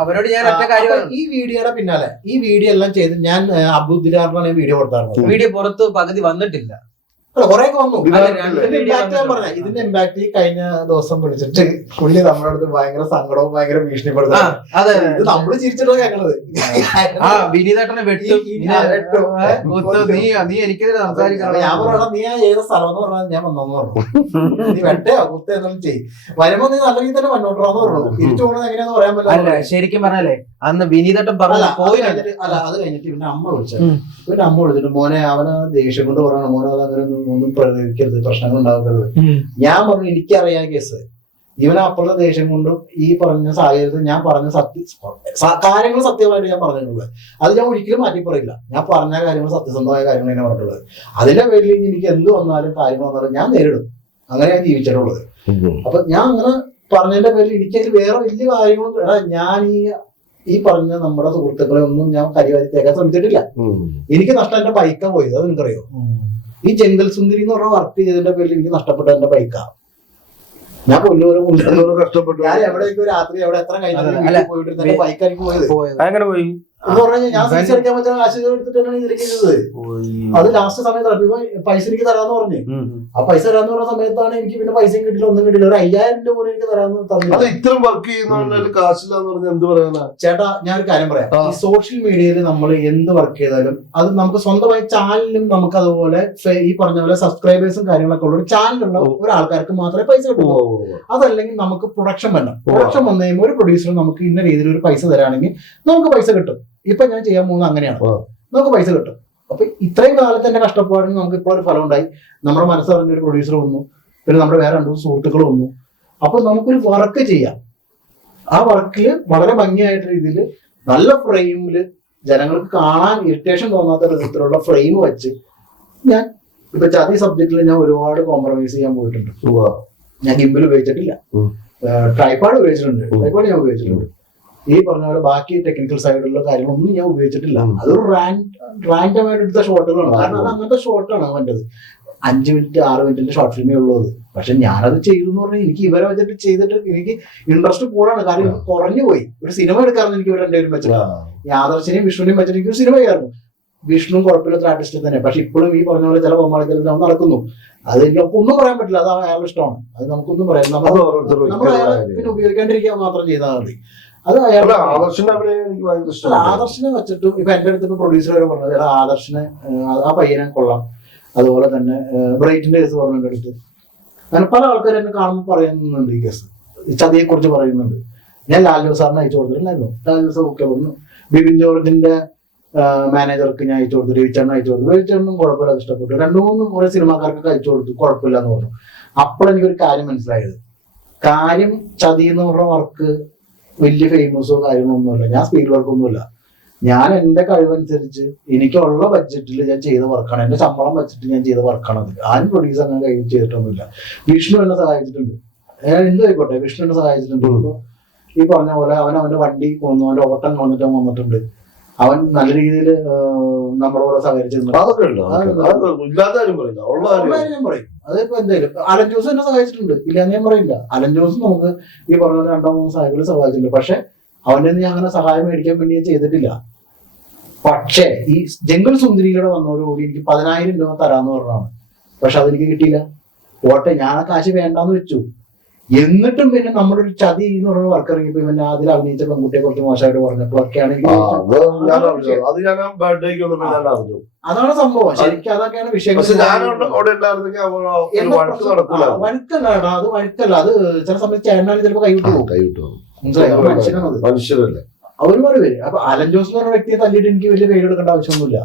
അവരോട് ഞാൻ ഒറ്റ കാര്യം, ഈ വീഡിയോയുടെ പിന്നാലെ ഈ വീഡിയോ എല്ലാം ചെയ്ത് ഞാൻ അബുദ്ദിനാറിനാണ് വീഡിയോ കൊടുത്തായിരുന്നു. വീഡിയോ പുറത്ത് പകുതി വന്നിട്ടില്ല, കൊറേയൊക്കെ വന്നു. ഇതിന്റെ ഇമ്പാക്ട് ഈ കഴിഞ്ഞ ദിവസം വിളിച്ചിട്ട് പുള്ളി നമ്മുടെ അടുത്ത് ഭയങ്കര സങ്കടവും ഭയങ്കര ഭീഷണിപ്പെടുത്തുന്നത്. ഇത് നമ്മള് ചിരിച്ചിട്ടാ കേൾക്കണത്. വിനീതേട്ടനെ നീ എനിക്കെതിരെ സംസാരിക്കണം. ഞാൻ പറയണം, നീ ഏത് സ്ഥലം എന്ന് പറഞ്ഞാൽ ഞാൻ വന്നോന്ന് പറഞ്ഞു. നീ വെട്ടയോ കുത്ത എന്തെങ്കിലും ചെയ്യും, വരുമ്പോ നീ നല്ല രീതിയിൽ തന്നെ മുന്നോട്ടാന്ന് പറഞ്ഞു. തിരിച്ചു പോകണത് എങ്ങനെയാന്ന് പറയാൻ പറ്റില്ല. ശരിക്കും പറഞ്ഞാലേ അന്ന് വിനീതേട്ടൻ പറഞ്ഞ പോയി അല്ല, അത് കഴിഞ്ഞിട്ട് പിന്നെ അമ്മ വിളിച്ചത്. പിന്നെ അമ്മ വിളിച്ചിട്ട് മോനെ അവന് ദേഷ്യം കൊണ്ട് പറയണം, മോനെ അതങ്ങനെ ഒന്നും പ്രതികരിക്കരുത്, പ്രശ്നങ്ങൾ ഉണ്ടാക്കരുത്. ഞാൻ പറഞ്ഞു എനിക്കറിയാം കേസ്. ഇവനെ അപ്പുറത്തെ ദേഷ്യം കൊണ്ടും ഈ പറഞ്ഞ സാഹചര്യത്തിൽ ഞാൻ പറഞ്ഞ കാര്യങ്ങൾ സത്യമായിട്ട് ഞാൻ പറഞ്ഞിട്ടുള്ളത്. അത് ഞാൻ ഒരിക്കലും മാറ്റി പറയില്ല. ഞാൻ പറഞ്ഞ കാര്യങ്ങൾ സത്യസന്ധമായ കാര്യങ്ങൾ ഞാൻ പറഞ്ഞിട്ടുള്ളത്. അതിന്റെ പേരിൽ എനിക്ക് എന്ത് വന്നാലും കാര്യങ്ങൾ വന്നാലും ഞാൻ നേരിടും. അങ്ങനെ ഞാൻ ജീവിച്ചിട്ടുള്ളത്. അപ്പൊ ഞാൻ അങ്ങനെ പറഞ്ഞതിന്റെ പേരിൽ എനിക്കതിൽ വേറെ വലിയ കാര്യങ്ങളും ഞാൻ ഈ പറഞ്ഞ നമ്മുടെ സുഹൃത്തുക്കളെ ഒന്നും ഞാൻ കരിവാരിത്തേക്കാൻ ശ്രമിച്ചിട്ടില്ല. എനിക്ക് നഷ്ടം എന്റെ ബൈക്കാ പോയത്, അത് നിനക്കറിയോ? ഈ ജംഗൽ സുന്ദരി എന്ന് പറഞ്ഞ വർക്ക് ചെയ്തതിന്റെ പേരിൽ എനിക്ക് നഷ്ടപ്പെട്ട എന്റെ ബൈക്കാ. ഞാൻ കൊല്ലൂരും കഷ്ടപ്പെട്ടു. ഞാൻ എവിടേക്കും രാത്രി എവിടെ എത്ര കഴിഞ്ഞാൽ പോയിട്ട് ബൈക്കായിരിക്കും പോയത്. അങ്ങനെ പോയി എന്ന് പറഞ്ഞാൽ ഞാൻ തിരിച്ചടിക്കാൻ പറ്റുന്ന കാശ് എടുത്തിട്ടാണ് ഇതിലേക്ക് ചെയ്തത്. അത് ലാസ്റ്റ് സമയത്ത് പൈസ എനിക്ക് തരാന്ന് പറഞ്ഞു. ആ പൈസ തരാന്ന് പറഞ്ഞ സമയത്താണ് എനിക്ക് പിന്നെ പൈസയും കിട്ടില്ല, ഒന്നും കിട്ടില്ല. ഒരു 5000 രൂപ പോലും എനിക്ക് തരാന്ന് തന്നില്ല. ഇത്രയും വർക്ക് ചെയ്യുന്ന കാശില്ലാന്ന് പറഞ്ഞാൽ എന്ത് പറയാനാ ചേട്ടാ? ഞാനൊരു കാര്യം പറയാം. ഈ സോഷ്യൽ മീഡിയയിൽ നമ്മൾ എന്ത് വർക്ക് ചെയ്താലും അത് നമുക്ക് സ്വന്തമായി ചാനലിനും നമുക്ക് അതുപോലെ ഈ പറഞ്ഞ പോലെ സബ്സ്ക്രൈബേഴ്സും കാര്യങ്ങളൊക്കെ ഉള്ള ഒരു ചാനലുള്ള ഒരാൾക്കാർക്ക് മാത്രമേ പൈസ കിട്ടുള്ളൂ. അതല്ലെങ്കിൽ നമുക്ക് പ്രൊഡക്ഷൻ വേണം. പ്രൊഡക്ഷൻ വന്നു കഴിയുമ്പോൾ ഒരു പ്രൊഡ്യൂസർ നമുക്ക് ഇന്ന രീതിയിൽ ഒരു പൈസ തരാണെങ്കിൽ നമുക്ക് പൈസ കിട്ടും. ഇപ്പൊ ഞാൻ ചെയ്യാൻ പോകുന്നത് അങ്ങനെയാണ്, നമുക്ക് പൈസ കിട്ടും. അപ്പൊ ഇത്രയും കാലത്ത് എന്റെ കഷ്ടപ്പാടിന് നമുക്ക് ഇപ്പോൾ ഒരു ഫലം ഉണ്ടായി. നമ്മുടെ മനസ്സറിഞ്ഞ ഒരു പ്രൊഡ്യൂസർ വന്നു, പിന്നെ നമ്മുടെ വേറെ 2 സുഹൃത്തുക്കൾ വന്നു. അപ്പൊ നമുക്കൊരു വർക്ക് ചെയ്യാം. ആ വർക്കില് വളരെ ഭംഗിയായിട്ട് രീതിയിൽ നല്ല ഫ്രെയിമില് ജനങ്ങൾക്ക് കാണാൻ ഇറിറ്റേഷൻ തോന്നാത്ത വിധത്തിലുള്ള ഫ്രെയിം വെച്ച് ഞാൻ ഇപ്പൊ ചതി സബ്ജക്റ്റിൽ ഞാൻ ഒരുപാട് കോംപ്രമൈസ് ചെയ്യാൻ പോയിട്ടുണ്ട്. ഞാൻ ഗിംബൽ ഉപയോഗിച്ചിട്ടില്ല, ട്രൈപാഡ് ഉപയോഗിച്ചിട്ടുണ്ട്. ട്രൈപാഡ് ഞാൻ ഉപയോഗിച്ചിട്ടുണ്ട്. ഈ പറഞ്ഞ പോലെ ബാക്കി ടെക്നിക്കൽ സൈഡിലുള്ള കാര്യങ്ങളൊന്നും ഞാൻ ഉപയോഗിച്ചിട്ടില്ല. അതൊരു റാൻഡമായിട്ട് എടുത്ത ഷോട്ടുകളാണ്. കാരണം അത് അങ്ങനത്തെ ഷോട്ടാണ് അവൻ്റെത്. 5 മിനിറ്റ് 6 മിനിറ്റിന്റെ ഷോർട്ട് ഫിലിമേ ഉള്ളത്. പക്ഷെ ഞാനത് ചെയ്തു എന്ന് പറഞ്ഞാൽ എനിക്ക് ഇവരെ വെച്ചിട്ട് ചെയ്തിട്ട് എനിക്ക് ഇൻട്രസ്റ്റ് കൂടാണ്. കാരണം കുറഞ്ഞു പോയി. ഒരു സിനിമ എടുക്കാറുണ്ട് എനിക്ക് ഇവരെ രണ്ടുപേരും വെച്ചിട്ട്. ഈ ആദർശിനെയും വിഷ്ണുവിനെയും വെച്ചിട്ട് എനിക്ക് സിനിമ ചെയ്യാറുണ്ട്. വിഷ്ണു കുഴപ്പമില്ലാത്ത ആർട്ടിസ്റ്റ് തന്നെ, പക്ഷെ ഇപ്പോഴും ഈ പറഞ്ഞ പോലെ ചില കോമാളിത്തരത്തിൽ അവൻ നടക്കുന്നു. അത് എനിക്ക് ഒന്നും പറയാൻ പറ്റില്ല, അത് അയാളുടെ ഇഷ്ടമാണ്, അത് നമുക്കൊന്നും പറയാം. നമ്മൾ അയാളെ പിന്നെ ഉപയോഗിക്കാണ്ടിരിക്കാൻ മാത്രം ചെയ്താൽ മതി. അത് അയാളുടെ ആദർശിനെ വെച്ചിട്ട് ഇപ്പൊ എന്റെ അടുത്ത് ഇപ്പൊ പ്രൊഡ്യൂസർ വരെ പറഞ്ഞത് ആദർശിനെ ആ പയ്യനെ കൊള്ളാം. അതുപോലെ തന്നെ ബ്രൈറ്റിന്റെ കേസ് പറഞ്ഞു എന്റെ അടുത്ത്. അങ്ങനെ പല ആൾക്കാർ എന്നെ കാണുമ്പോൾ പറയുന്നുണ്ട് ഈ കേസ്, ചതിയെ കുറിച്ച് പറയുന്നുണ്ട്. ഞാൻ ലാലു സാറിന് അയച്ചു കൊടുത്തിട്ടുണ്ടായിരുന്നു. ലാലു സാർ ഒക്കെ പറഞ്ഞു. ബിബിൻ ജോർജിന്റെ മാനേജർക്ക് ഞാൻ അയച്ചു കൊടുത്തു, രവിചേട്ടൻ അയച്ചു കൊടുത്തു. രവിചേട്ടനും കുഴപ്പമില്ല, അത് ഇഷ്ടപ്പെട്ടു. 2-3 കുറെ സിനിമാക്കാർക്കൊക്കെ അയച്ചു കൊടുത്തു, കുഴപ്പമില്ല എന്ന് പറഞ്ഞു. അപ്പോഴെനിക്കൊരു കാര്യം മനസ്സിലായത്, കാര്യം ചതി എന്ന് പറഞ്ഞ വർക്ക് വലിയ ഫേമസോ കാര്യങ്ങളൊന്നുമില്ല. ഞാൻ സ്പീഡ് വർക്കൊന്നുമില്ല. ഞാൻ എന്റെ കഴിവനുസരിച്ച് എനിക്കുള്ള ബഡ്ജറ്റിൽ ഞാൻ ചെയ്ത വർക്കാണ്, എന്റെ ശമ്പളം വെച്ചിട്ട് ഞാൻ ചെയ്ത വർക്കാണ് അത്. ആരും പ്രൊഡ്യൂസർ അങ്ങനെ കൈ ചെയ്തിട്ടൊന്നുമില്ല. വിഷ്ണു എന്നെ സഹായിച്ചിട്ടുണ്ട്, ഞാൻ എന്തായിക്കോട്ടെ വിഷ്ണു എന്നെ സഹായിച്ചിട്ടുണ്ട്. ഇപ്പൊ ഈ പറഞ്ഞ പോലെ അവന്റെ വണ്ടി കൊന്നു, അവന്റെ ഓട്ടം കൊന്നിട്ട് വന്നിട്ടുണ്ട്. അവൻ നല്ല രീതിയിൽ നമ്മുടെ കൂടെ സഹകരിച്ചിട്ടുണ്ട്. ഞാൻ പറയും അതിപ്പോ എന്തായാലും അലൻ ജോസ് എന്നെ സഹായിച്ചിട്ടുണ്ട്, ഇല്ലാന്ന് ഞാൻ പറയില്ല. അലൻ ജോസ് നമുക്ക് ഈ പറഞ്ഞ 2-3 സഹായികൾ സഹായിച്ചിട്ടുണ്ട്. പക്ഷെ അവന്റെ ഞാൻ അങ്ങനെ സഹായം മേടിക്കാൻ വേണ്ടി ഞാൻ ചെയ്തിട്ടില്ല. പക്ഷേ ഈ ജംഗിൾ സുന്ദരിയിലൂടെ വന്നതോടുകൂടി എനിക്ക് 10,000 രൂപ തരാന്ന് പറഞ്ഞാണ്. പക്ഷെ അതെനിക്ക് കിട്ടിയില്ല. പോട്ടെ, ഞാൻ ആ കാശ് വേണ്ടാന്ന് വെച്ചു. എന്നിട്ടും പിന്നെ നമ്മുടെ ഒരു ചതി എന്ന് പറയുന്ന വർക്ക് ഇറങ്ങിയപ്പോ പിന്നെ അതിൽ അഭിനയിച്ച പെൺകുട്ടിയെ കുറിച്ച് മോശമായിട്ട് പറഞ്ഞപ്പോഴൊക്കെയാണ് അതാണ് സംഭവം. ശരിക്കും അതൊക്കെയാണ് വിഷയങ്ങൾ. വഴുക്കല്ല, അത് വഴുക്കല്ല. അത് ചില സമയത്ത് ചേട്ടനാലും ചിലപ്പോ കൈവിട്ടു പോകും. മനസ്സിലായോ? മനുഷ്യരല്ലേ ഒരുപാട് പേര്. അപ്പൊ അലൻ ജോസ് എന്ന് പറഞ്ഞ വ്യക്തിയെ തല്ലിയിട്ട് എനിക്ക് വലിയ പേരെടുക്കേണ്ട ആവശ്യമൊന്നുമില്ല.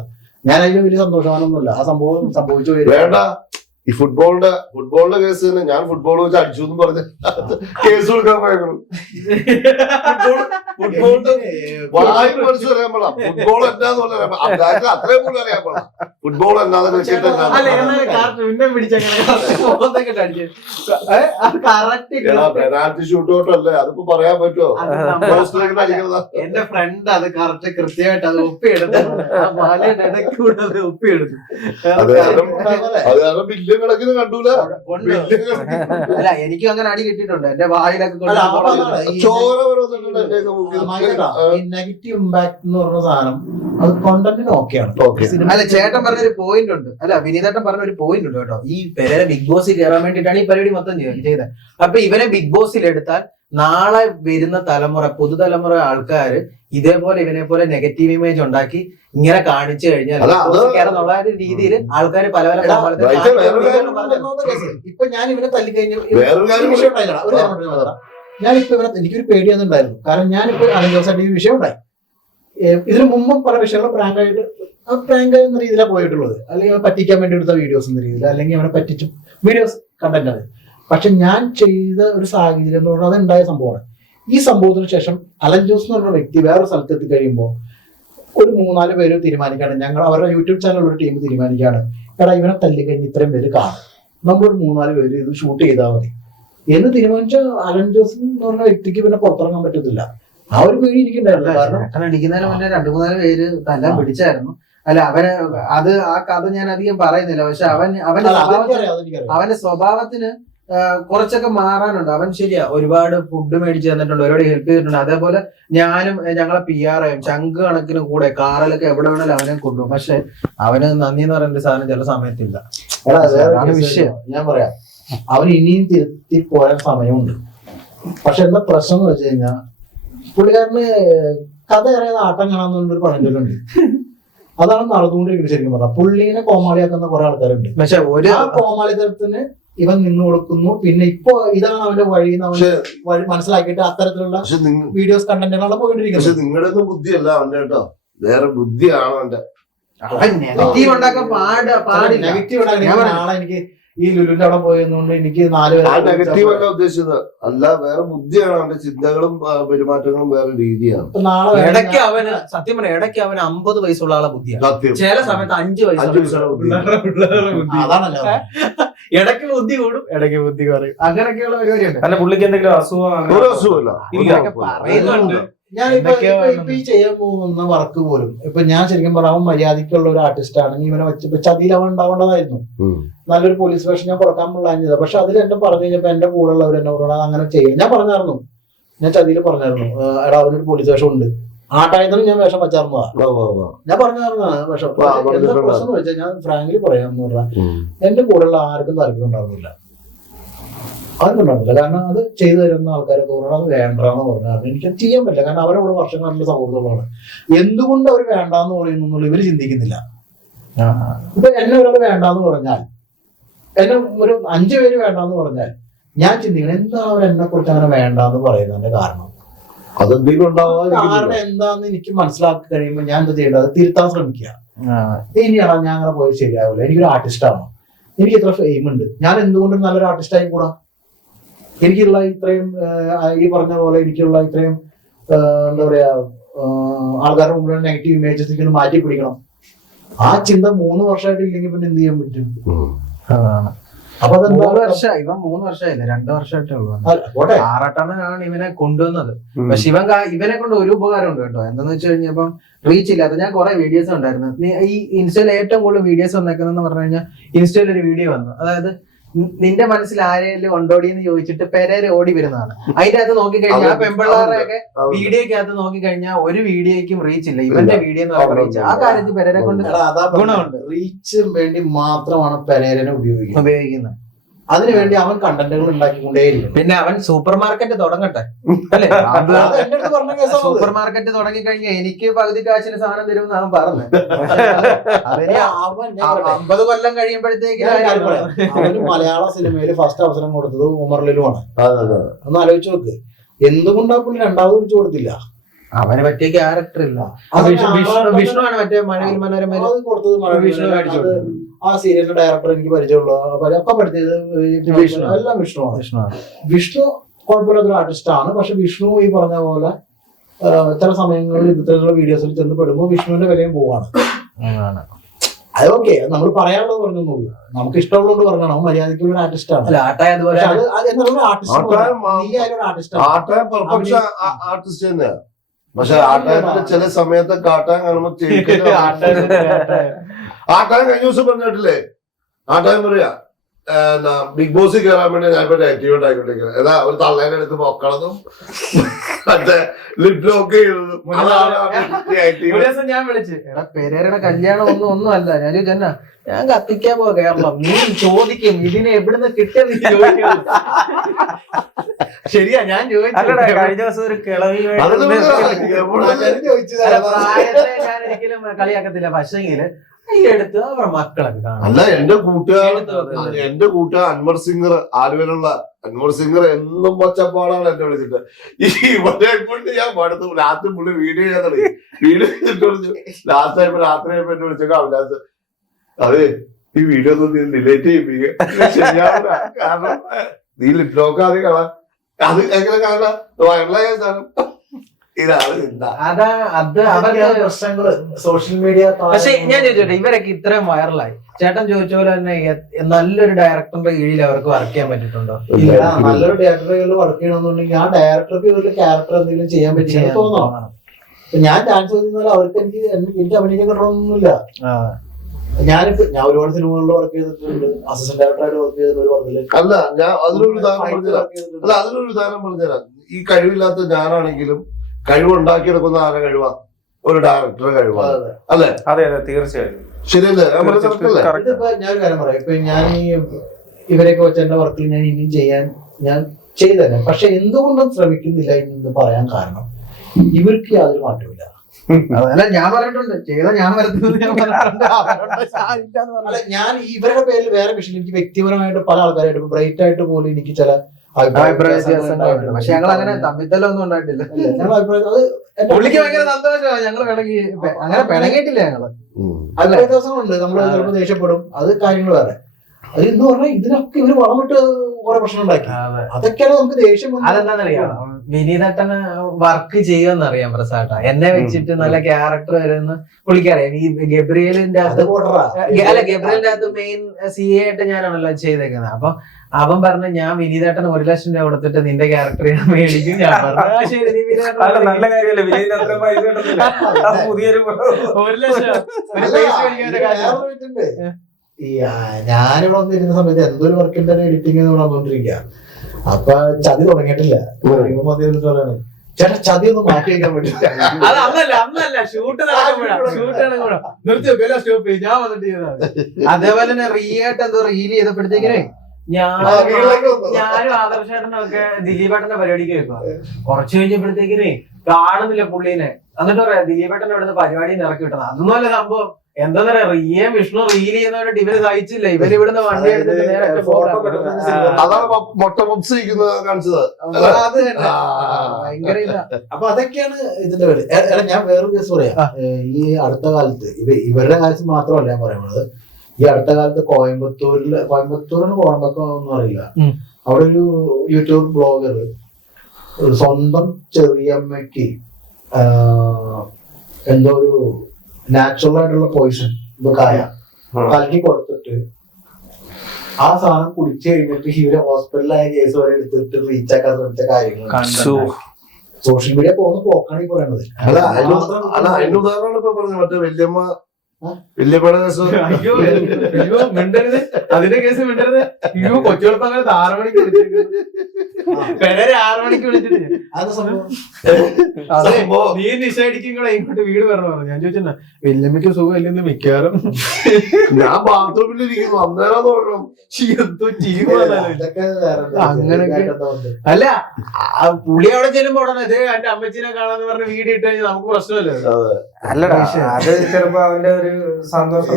ഞാൻ അതിന് വലിയ സന്തോഷവാനൊന്നുമില്ല. ആ സംഭവം സംഭവിച്ചു വരും. ഈ ഫുട്ബോളിന്റെ കേസ് തന്നെ ഞാൻ ഫുട്ബോൾ വെച്ച് അടിച്ചു എന്ന് പറഞ്ഞ കേസ് കൊടുക്കാൻ ഭയങ്കരം. ഫുട്ബോൾ എന്താന്ന് പറഞ്ഞാൽ അത്രയും പോലും അറിയാൻ പാടില്ല. ഫുട്ബോൾ എന്താന്ന് വെച്ചിട്ട് പെനാൽറ്റി ഷൂട്ട് ഔട്ടല്ലേ, അതിപ്പോ പറയാൻ പറ്റുമോ? എന്റെ ഫ്രണ്ട് അത് കറക്റ്റ് കൃത്യമായിട്ട് അത് ഒപ്പിയെടുത്തു. ഒപ്പിയെടുത്തു. അത് കാരണം ബില്യൺ കണക്കിന് കണ്ടൂല. അല്ല എനിക്കും അങ്ങനെ അടി കിട്ടിയിട്ടുണ്ട് എന്റെ വായിലൊക്കെ. നെഗറ്റീവ് ഇമ്പാക്ട് എന്ന് പറഞ്ഞ സാധനം അത് കോണ്ടന്റിന് ഓക്കെയാണ്. അല്ല ചേട്ടൻ പറഞ്ഞൊരു പോയിന്റ് ഉണ്ട്, അല്ല വിനീതേട്ടൻ പറഞ്ഞ ഒരു പോയിന്റ് ഉണ്ട് കേട്ടോ. ഈ പെരേര ബിഗ് ബോസിൽ കയറാൻ വേണ്ടിയിട്ടാണ് ഈ പരിപാടി മൊത്തം ചെയ്തത്. അപ്പൊ ഇവനെ ബിഗ് ബോസിൽ എടുത്താൽ നാളെ വരുന്ന തലമുറ, പുതുതലമുറ ആൾക്കാര് ഇതേപോലെ ഇവനെ പോലെ നെഗറ്റീവ് ഇമേജ് ഉണ്ടാക്കി ഇങ്ങനെ കാണിച്ചു കഴിഞ്ഞാൽ എന്നുള്ള രീതിയിൽ ആൾക്കാർ പല പല ഇപ്പൊ ഞാൻ ഇവനെ തല്ലിക്കഴിഞ്ഞു. ഞാനിപ്പോ ഇവനെ എനിക്കൊരു പേടിയൊന്നുണ്ടായിരുന്നു. കാരണം ഞാനിപ്പോ 5 ദിവസമായിട്ട് ഈ വിഷയം ഉണ്ടായി. ഇതിനു മുമ്പും പല വിഷയങ്ങളും പ്രാങ്കായിട്ട് എന്ന രീതിയിലാണ് പോയിട്ടുള്ളത്. അല്ലെങ്കിൽ അവനെ പറ്റിക്കാൻ വേണ്ടി എടുത്ത വീഡിയോസ് എന്ന രീതിയിൽ, അല്ലെങ്കിൽ അവനെ പറ്റിച്ചു വീഡിയോസ് കണ്ടന്റ് ആണ്. പക്ഷെ ഞാൻ ചെയ്ത ഒരു സാഹചര്യം എന്ന് പറഞ്ഞാൽ അത് ഉണ്ടായ സംഭവമാണ്. ഈ സംഭവത്തിന് ശേഷം അലൻ ജോസ് എന്ന് പറഞ്ഞ വ്യക്തി വേറെ സ്ഥലത്ത് എത്തി കഴിയുമ്പോൾ ഒരു 3-4 പേര് തീരുമാനിക്കാണ്, ഞങ്ങൾ അവരുടെ യൂട്യൂബ് ചാനൽ ഒരു ടീം തീരുമാനിക്കുകയാണ്, എടാ ഇവനെ തല്ലിക്കഴിഞ്ഞ് ഇത്രയും പേര് കാണും, നമ്മളൊരു 3-4 പേര് ഇത് ഷൂട്ട് ചെയ്താൽ മതി എന്ന് തീരുമാനിച്ച അലൻ ജോസ് എന്ന് പറഞ്ഞ വ്യക്തിക്ക് പിന്നെ പുറത്തിറങ്ങാൻ പറ്റത്തില്ല. ആ ഒരു പേടി എനിക്കുണ്ടായിരുന്നു. കാരണം അടിക്കുന്നതിന് മുന്നേ 2-3 പേര് തല്ലാൻ പിടിച്ചായിരുന്നു. അല്ല അവന് അത് ആ കഥ ഞാൻ അധികം പറയുന്നില്ല. പക്ഷെ അവന്റെ സ്വഭാവത്തിന് കുറച്ചൊക്കെ മാറാനുണ്ട്. അവൻ ശരിയാ, ഒരുപാട് ഫുഡ് മേടിച്ച് തന്നിട്ടുണ്ട്, ഒരുപാട് ഹെൽപ്പ് ചെയ്തിട്ടുണ്ട്. അതേപോലെ ഞാനും ഞങ്ങളെ PR-ആയും ചങ്ക് കണക്കിന് കൂടെ കാറിലൊക്കെ എവിടെ വേണേലും അവനെ കൊണ്ടുപോകും. പക്ഷെ അവന് നന്ദി എന്ന് പറയുന്ന സാധനം ചില സമയത്തില്ല. വിഷയം ഞാൻ പറയാം, അവൻ ഇനിയും തിരുത്തി പോയാൻ സമയമുണ്ട്. പക്ഷെ എന്താ പ്രശ്നം എന്ന് വെച്ച് കഴിഞ്ഞാൽ പുള്ളിക്കാരന് കഥ അറിയാതെ ആട്ടം കാണാന്നുള്ളൊരു പഴഞ്ചൊല്ലുണ്ട്. അതാണ് നടന്നുകൊണ്ടിരിക്കുന്നത്. ശരിക്കും പറഞ്ഞാൽ പുള്ളിനെ കോമാളിയാക്കുന്ന കുറെ ആൾക്കാരുണ്ട്. പക്ഷെ ആ കോമാളിത്തരത്തിന് ഇവൻ നിന്നു കൊടുക്കുന്നു. പിന്നെ ഇപ്പൊ ഇതാണ് അവന്റെ വഴി മനസ്സിലാക്കിയിട്ട് അത്തരത്തിലുള്ള വീഡിയോസ് കണ്ടന്റുകളാണ് പോയിക്കൊണ്ടിരിക്കുന്നത്. പക്ഷെ നിങ്ങളുടെ ഒന്നും ബുദ്ധിയല്ല അവന്റെ കേട്ടോ, വേറെ ബുദ്ധിയാണ് അവന്റെ. നെഗറ്റീവ് ഉണ്ടാക്കാൻ പാടില്ല. നെഗറ്റീവ് ഉണ്ടാക്കാൻ നാളെ എനിക്ക് ഈ ലുലുവിന്റെ അവിടെ പോയതുകൊണ്ട് എനിക്ക് 4 നെഗറ്റീവ് അല്ല ഉദ്ദേശിച്ചത്, അല്ല വേറെ ബുദ്ധിയാണ് അവന്റെ. ചിന്തകളും പെരുമാറ്റങ്ങളും വേറെ രീതിയാണ്. ഇടയ്ക്ക് അവന് സത്യം പറഞ്ഞ ഇടയ്ക്ക് അവന് 50 വയസ്സുള്ള ആളെ ബുദ്ധിയാണ്, ചില സമയത്ത് 5 വയസ്സുള്ള ബുദ്ധി. അതാണല്ലോ, ഇടയ്ക്ക് ബുദ്ധി കൂടും, ഇടയ്ക്ക് ബുദ്ധി കുറയും. അങ്ങനെയൊക്കെയുള്ള പരിപാടിയുണ്ട്. അല്ല പുള്ളിക്ക് എന്തെങ്കിലും അസുഖം പറയുന്നുണ്ട്. ഞാനിപ്പോ ഈ ചെയ്യാൻ പോകുന്ന വർക്ക് പോലും ഇപ്പൊ ഞാൻ ശരിക്കും പറയാൻ മര്യാദക്കുള്ള ഒരു ആർട്ടിസ്റ്റ് ആണെങ്കിൽ ഇവനെ വെച്ചപ്പോ ചതിയിൽ അവൻ ഉണ്ടാവേണ്ടതായിരുന്നു. നല്ലൊരു പോലീസ് സ്റ്റേഷൻ ഞാൻ പുറക്കാൻ പ്ലാൻ ചെയ്തത്. പക്ഷെ അതിൽ എന്നെ പറഞ്ഞു കഴിഞ്ഞപ്പോ എന്റെ കൂടെ ഉള്ളവർ എന്നെ പറഞ്ഞാൽ അങ്ങനെ ചെയ്യും. ഞാൻ പറഞ്ഞായിരുന്നു, ഞാൻ ചതിയിൽ പറഞ്ഞായിരുന്നു, എടാ അവനൊരു പോലീസ് സ്റ്റേഷൻ ഉണ്ട്, ആട്ടായതിനും ഞാൻ വേഷം വച്ചാർന്നതാ. ഞാൻ പറഞ്ഞാർന്നതാണ് വേഷം. എന്താ പ്രശ്നം എന്ന് വെച്ചാൽ ഞാൻ ഫ്രാങ്ക്ലി പറയാമെന്ന് പറഞ്ഞാൽ എന്റെ കൂടെയുള്ള ആർക്കും താല്പര്യം ഉണ്ടായിരുന്നില്ല. കാരണം അത് ചെയ്തു തരുന്ന ആൾക്കാരൊക്കെ പറഞ്ഞാൽ അത് വേണ്ടെന്ന് പറഞ്ഞാൽ എനിക്ക് ചെയ്യാൻ പറ്റില്ല. കാരണം അവരോട് വർഷങ്ങളുടെ സൗഹൃദങ്ങളാണ്. എന്തുകൊണ്ട് അവർ വേണ്ടാന്ന് പറയുന്നു ഇവര് ചിന്തിക്കുന്നില്ല. ഇപ്പൊ എന്നെ ഒരാൾ വേണ്ടാന്ന് പറഞ്ഞാൽ, എന്നെ ഒരു 5 പേര് വേണ്ടാന്ന് പറഞ്ഞാൽ ഞാൻ ചിന്തിക്കണം എന്താണ് അവർ എന്നെ കുറിച്ച് അങ്ങനെ വേണ്ടാന്ന് പറയുന്നതിന്റെ കാരണം. കാരണം എന്താന്ന് എനിക്ക് മനസ്സിലാക്കി കഴിയുമ്പോൾ ഞാൻ എന്താ ചെയ്യേണ്ടത്, അത് തിരുത്താൻ ശ്രമിക്കുക. ഇനിയാണ് ഞാൻ അങ്ങനെ പോയത് ശരിയാവില്ല. എനിക്കൊരു ആർട്ടിസ്റ്റാണ്, എനിക്ക് ഇത്ര ഫെയിം ഉണ്ട്, ഞാൻ എന്തുകൊണ്ടും നല്ലൊരു ആർട്ടിസ്റ്റ് ആയി കൂടാ. എനിക്കുള്ള ഇത്രയും ഈ പറഞ്ഞ പോലെ എനിക്കുള്ള ഇത്രയും എന്താ പറയാ ആൾക്കാരുടെ മുമ്പിൽ നെഗറ്റീവ് ഇമേജസ് മാറ്റി പിടിക്കണം. ആ ചിന്ത 3 വർഷമായിട്ട് ഇല്ലെങ്കിൽ പിന്നെ എന്ത് ചെയ്യാൻ പറ്റും? അപ്പൊ ഇവൻ 3 വർഷമായില്ല, 2 വർഷമായിട്ടേ ഉള്ളൂ. ആറാട്ടാണ് ഇവനെ കൊണ്ടുവന്നത്. പക്ഷെ ഇവനെ കൊണ്ട് ഒരു ഉപകാരം ഉണ്ട് കേട്ടോ. എന്താന്ന് വെച്ച് കഴിഞ്ഞപ്പം റീച്ച് ഇല്ലാത്ത ഞാൻ കുറെ വീഡിയോസ് ഉണ്ടായിരുന്നു. ഈ ഇൻസ്റ്റയിൽ ഏറ്റവും കൂടുതൽ വീഡിയോസ് വന്നേക്കുന്നതെന്ന് പറഞ്ഞു കഴിഞ്ഞാൽ ഇൻസ്റ്റയിൽ ഒരു വീഡിയോ വന്നു. അതായത് നിന്റെ മനസ്സിൽ ആരെങ്കിലും ഉണ്ടോടി എന്ന് ചോദിച്ചിട്ട് പെരേരെ ഓടി വരുന്നതാണ്. അതിന്റെ അകത്ത് നോക്കിക്കഴിഞ്ഞാൽ ആ പെമ്പിള്ളാറൊക്കെ വീഡിയോക്കകത്ത് നോക്കിക്കഴിഞ്ഞാൽ ഒരു വീഡിയോയ്ക്കും റീച്ച് ഇല്ല. ഇവന്റെ വീഡിയോ എന്ന് പറയുമ്പോൾ റീച്ച്. ആ കാര്യത്തിൽ പെരേരെ കൊണ്ട് ഗുണമുണ്ട്. റീച്ച് വേണ്ടി മാത്രമാണ് പെരേരനെ ഉപയോഗിക്കുന്നത്. അതിനുവേണ്ടി അവൻ കണ്ടന്റുകൾ ഉണ്ടാക്കിക്കൊണ്ടേയിരിക്കും. പിന്നെ അവൻ സൂപ്പർ മാർക്കറ്റ് തുടങ്ങട്ടെ അല്ലെ? സൂപ്പർ മാർക്കറ്റ് തുടങ്ങി കഴിഞ്ഞാൽ എനിക്ക് പകുതി കാശിന് സാധനം തരുമെന്ന് അവൻ പറഞ്ഞു. 50 കൊല്ലം കഴിയുമ്പോഴത്തേക്ക് അവന് മലയാള സിനിമയിൽ ഫസ്റ്റ് അവസരം കൊടുത്തത് ഉമർലുമാണ്. ഒന്ന് ആലോചിച്ച് നോക്ക്. എന്തുകൊണ്ടാ പുള്ളി രണ്ടാമത് വിളിച്ചു കൊടുത്തില്ല? അവന് പറ്റിയ ക്യാരക്ടർ ഇല്ല. വിഷ്ണുവാണ് മറ്റേ മഴവിൽ മനോരമ കൊടുത്തത്. ആ സീരിയലിന്റെ ഡയറക്ടർ എനിക്ക് പരിചയമുള്ള ഒക്കെ പഠിച്ചത് എല്ലാം വിഷ്ണുവാണ്. വിഷ്ണു കുഴപ്പമില്ലാത്തൊരു ആർട്ടിസ്റ്റ് ആണ്. പക്ഷെ വിഷ്ണു ഈ പറഞ്ഞ പോലെ ചില സമയങ്ങളിൽ ഇത്തരത്തിലുള്ള വീഡിയോസിൽ ചെന്ന് പെടുമ്പോൾ വിഷ്ണുവിന്റെ വിലയും പോവാണ്. അത് ഓക്കെ, നമ്മൾ പറയാനുള്ളത് പറഞ്ഞൊന്നുമില്ല. നമുക്ക് ഇഷ്ടമുള്ളത് പറഞ്ഞാണ്. മര്യാദയ്ക്കുള്ള ഒരു ആർട്ടിസ്റ്റ് ആണ്. ആർട്ടിസ്റ്റ് തന്നെയാണ്. പക്ഷെ ആട്ടായത്തിന്റെ ചില സമയത്ത് കാട്ടാൻ കാണുമ്പോ ആട്ടാൻ കഴിഞ്ഞ ദിവസം പറഞ്ഞിട്ടില്ലേ, ആട്ടാൻ പറയാ ബിഗ് ബോസിൽ കയറാൻ വേണ്ടി ഞാൻ ഇപ്പൊ ആക്റ്റീവ് ഉണ്ടായിക്കൊണ്ടിരിക്കുന്നത്. ഏതാ ഒരു തള്ളേനെ എടുത്ത് പൊക്കണതും മറ്റേ ലിപ് ലോക്ക് ചെയ്തതും. ഞാൻ വിളിച്ചു എടാ പെരേരയുടെ കല്യാണം ഒന്നും അല്ല. ഞാൻ ചോദിച്ചാ ഞാൻ കത്തിക്കാൻ പോവാ കേരളം. നീ ചോദിക്കും ഇതിനെ എവിടുന്ന് കിട്ടിയെന്ന് ചോദിക്കും. ശരിയാ, ഞാൻ കഴിഞ്ഞ ദിവസം ഒരു കിളവി ഞാൻ ഒരിക്കലും കളിയാക്കത്തില്ല. പക്ഷെങ്കില് ഈ എടുത്ത് അവരുടെ മക്കളൊക്കെ കാണാം. അല്ല, എന്റെ കൂട്ടുകാരൻ അൻവർ സിംഗർ, ആലുവയിലുള്ള അൻവർ സിംഗർ എന്നും പച്ചപ്പാടാണ് എന്നെ വിളിച്ചിട്ട്. ഇവിടെ കൊണ്ട് ഞാൻ മടുത്തു. രാത്രി പുള്ളി വീഡിയോ ചെയ്യാൻ തുടങ്ങി. വീഡിയോ ചെയ്തിട്ട് ലാസ്റ്റ് ആയപ്പോ രാത്രി ആയപ്പോ എന്നെ വിളിച്ചേക്കാം അഭിലാസ്, അതെ ഈ വീഡിയോ ഒന്ന് നീ ഡിലേറ്റ് ചെയ്യിപ്പിക്കുക. ശരിയാവില്ല. കാരണം നീ ലിപ് ലോക്ക് ആദ്യം കാണാം. അത് എങ്ങനെ കാണാം? വൈറലായ സാധനം പ്രശ്നങ്ങള് സോഷ്യൽ മീഡിയ. പക്ഷെ ഞാൻ ചോദിച്ചോട്ടെ, ഇവരൊക്കെ ഇത്രയും വൈറലായി, ചേട്ടൻ ചോദിച്ച പോലെ തന്നെ നല്ലൊരു ഡയറക്ടറിന്റെ കീഴിൽ അവർക്ക് വർക്ക് ചെയ്യാൻ പറ്റിയിട്ടുണ്ടോ? നല്ലൊരു ഡയറക്ടറുകളിൽ വർക്ക് ചെയ്യണമെന്നുണ്ടെങ്കിൽ ആ ഡയറക്ടർക്ക് ഇവരുടെ ക്യാരക്ടർ എന്തെങ്കിലും ചെയ്യാൻ പറ്റിയെന്ന് തോന്നണം. ഞാൻ ചാൻസ് ചോദിച്ചാൽ അവർക്ക് എനിക്ക് അഭിനയിക്കാൻ കിട്ടണമെന്നൊന്നുമില്ല. ഞാൻ ഒരുപാട് സിനിമകളിൽ വർക്ക് ചെയ്തിട്ടുണ്ട്. അസിസ്റ്റന്റ് ഡയറക്ടറായിട്ട് വർക്ക് ചെയ്തിട്ടുണ്ട് ഒരു വർക്കില്. അല്ല, ഞാൻ അതിനൊരു ഉദാഹരണം പറഞ്ഞുതരാം. ഈ കഴിവില്ലാത്ത ഞാനാണെങ്കിലും കഴിവുണ്ടാക്കിയെടുക്കുന്ന ആരുടെ കഴിവാ? ഒരു ഡയറക്ടറുടെ കഴിവാണ്. അല്ലേ? അതെ അതെ, തീർച്ചയായും ശരിയല്ലേ? ഇതിപ്പോ ഞാനൊരു കാര്യം പറയാം. ഇപ്പൊ ഞാൻ ഈ ഇവരെയൊക്കെ വെച്ച എന്റെ വർക്കിൽ ഞാൻ ഇനിയും ചെയ്യാൻ ഞാൻ ചെയ്തന്നെ. പക്ഷെ എന്തുകൊണ്ടും ശ്രമിക്കുന്നില്ല എന്ന് പറയാൻ കാരണം ഇവർക്ക് യാതൊരു മാറ്റമില്ല. അതല്ല, ഞാൻ പറഞ്ഞിട്ടുണ്ട് ചെയ്ത ഞാൻ വരുന്നത്. അല്ല, ഞാൻ ഇവരുടെ പേരിൽ വേറെ വിഷയം എനിക്ക് വ്യക്തിപരമായിട്ട് പല ആൾക്കാരായിട്ട് ബ്രൈറ്റ് ആയിട്ട് പോലും എനിക്ക് ചില പക്ഷെ ഞങ്ങൾ അങ്ങനെ തമ്മിത്തല്ലൊന്നും ഉണ്ടായിട്ടില്ല. പുള്ളിക്ക് ഭയങ്കര സന്തോഷമാണ്. ഞങ്ങൾ പിണങ്ങി അങ്ങനെ പിണങ്ങിയിട്ടില്ല. ഞങ്ങള് അഭിപ്രായ ദിവസങ്ങളുണ്ട്. നമ്മൾ ചിലപ്പോൾ ദേഷ്യപ്പെടും. അത് കാര്യങ്ങൾ വേറെ. അത് എന്ന് പറഞ്ഞാൽ ഇതിനൊക്കെ ഇവര് വളമിട്ട് കുറെ പ്രശ്നം ഉണ്ടാക്കി. അതൊക്കെയാണ് നമുക്ക് ദേഷ്യം. അതെന്താന്നറിയാം, വിനീതട്ടന് വർക്ക് ചെയ്യുമെന്നറിയാം പ്രസാദ. എന്നെ വെച്ചിട്ട് നല്ല ക്യാരക്ടർ വരുന്ന പുള്ളിക്കറിയാം. ഈ ഗബ്രിയലിന്റെ ഗബ്രിയലിന്റെ അകത്ത് മെയിൻ CA ആയിട്ട് ഞാനാണല്ലോ ചെയ്തേക്കുന്നത്. അപ്പൊ അവൻ പറഞ്ഞു ഞാൻ വിനീതേട്ടന് 1 ലക്ഷം രൂപ കൊടുത്തിട്ട് നിന്റെ ക്യാരക്ടർ ഞാൻ മേടിക്കും. ഞാൻ പറഞ്ഞു ശരി, നല്ല കാര്യമല്ലേ, പുതിയൊരു 1 ലക്ഷം. ഞാനിവിടെ വന്നിരുന്ന സമയത്ത് എന്തൊരു വർക്കിന്റെ എഡിറ്റിംഗ് വന്നുകൊണ്ടിരിക്കുക. അപ്പൊ ചതി തുടങ്ങിയിട്ടില്ല. പറയാണ് ചേട്ടാ ചതിയൊന്നും മാറ്റി വയ്ക്കാൻ പറ്റില്ല. അത് അന്നല്ല ഷൂട്ട് നടക്കുമ്പോഴാ നിർത്തി വെക്കല്ല സ്റ്റോപ്പ് ചെയ്യും, ഞാൻ വന്നിട്ട് ചെയ്തത്. അതേപോലെ തന്നെ റീയായിട്ട് എന്തോ റീൽ ചെയ്തപ്പോഴത്തേക്കിനെ ഞാനും ആദർശേട്ടനും ഒക്കെ ദിലീപേട്ടന്റെ പരിപാടിക്ക് വെക്കുക. കുറച്ച് കഴിഞ്ഞപ്പോഴത്തേക്കിനെ കാണുന്നില്ല പുള്ളീനെ. എന്നിട്ട് പറയാ ദിലീപേട്ടൻ ഇവിടുന്ന് പരിപാടി ഇറക്കി വിട്ടത്. അതൊന്നുമല്ല സംഭവം. എന്താ പറയാ റിയയും വിഷ്ണു റീൽ ചെയ്യുന്നവരായിട്ട് ഇവര് സഹിച്ചില്ല. ഇവര് ഇവിടുന്ന് വണ്ടി എടുത്തിട്ട് നേരെ അതാണ് മൊട്ട പപ്സ് കാണിച്ചത്. അത് തന്നെ ഭയങ്കര ഇതാ. അപ്പൊ അതൊക്കെയാണ് ഇതിന്റെ പേര്. ഞാൻ വേറൊരു കേസ് പറയാം. ഈ അടുത്ത കാലത്ത് ഇവരുടെ കാര്യം മാത്രമല്ല ഞാൻ പറയുന്നത്. ഈ അടുത്ത കാലത്ത് കോയമ്പത്തൂരിന് കോയമ്പത്തൂർന്നൊന്നും അറിയില്ല, അവിടെ ഒരു യൂട്യൂബ് ബ്ലോഗർ സ്വന്തം ചെറിയമ്മയ്ക്ക് എന്തോ ഒരു നാച്ചുറൽ ആയിട്ടുള്ള പോയിസൺ കലക്കി കൊടുത്തിട്ട് ആ സാധനം കുടിച്ചു കഴിഞ്ഞിട്ട് ഇവരെ ഹോസ്പിറ്റലായ കേസ് വരെ എടുത്തിട്ട് റീച്ച് ആക്കാൻ ശ്രമിച്ച കാര്യങ്ങൾ സോഷ്യൽ മീഡിയ പോകുന്ന പോക്കാണ് ഈ പറയണത്. അതിന്റെ ഉദാഹരണമാണ് ഇപ്പൊ പറഞ്ഞത്. മറ്റേ വല്യമ്മയുടെ കേസ്. അയ്യോ മിണ്ടരുത്, അതിന്റെ കേസ് മിണ്ടരുത്. അയ്യോ കൊച്ചുകൊടുത്ത 6 മണിക്ക് വിളിച്ചിട്ട് 6 മണിക്ക് വിളിച്ചിട്ട് അത് സംഭവം നീ നിഷേധിക്കും കൂടെ ഇങ്ങോട്ട് വീട് വരണം പറഞ്ഞു. ഞാൻ ചോദിച്ചാ വല്യമ്മയ്ക്ക് സുഖമില്ലെന്ന് മിക്കവാറും ഞാൻ ബാത്റൂമിൽ ഇരിക്കുന്നു അന്നേരം തുടങ്ങണം. അങ്ങനൊക്കെ അല്ല പുള്ളി അവിടെ ചെല്ലുമ്പോ ഉടനെ ഇത് എന്റെ അമ്മച്ചിനെ കാണാന്ന് പറഞ്ഞ വീട് ഇട്ട് കഴിഞ്ഞാൽ നമുക്ക് പ്രശ്നമല്ലോ. അല്ലടാ അത് ചിലപ്പോ അവന്റെ ഒരു സന്തോഷം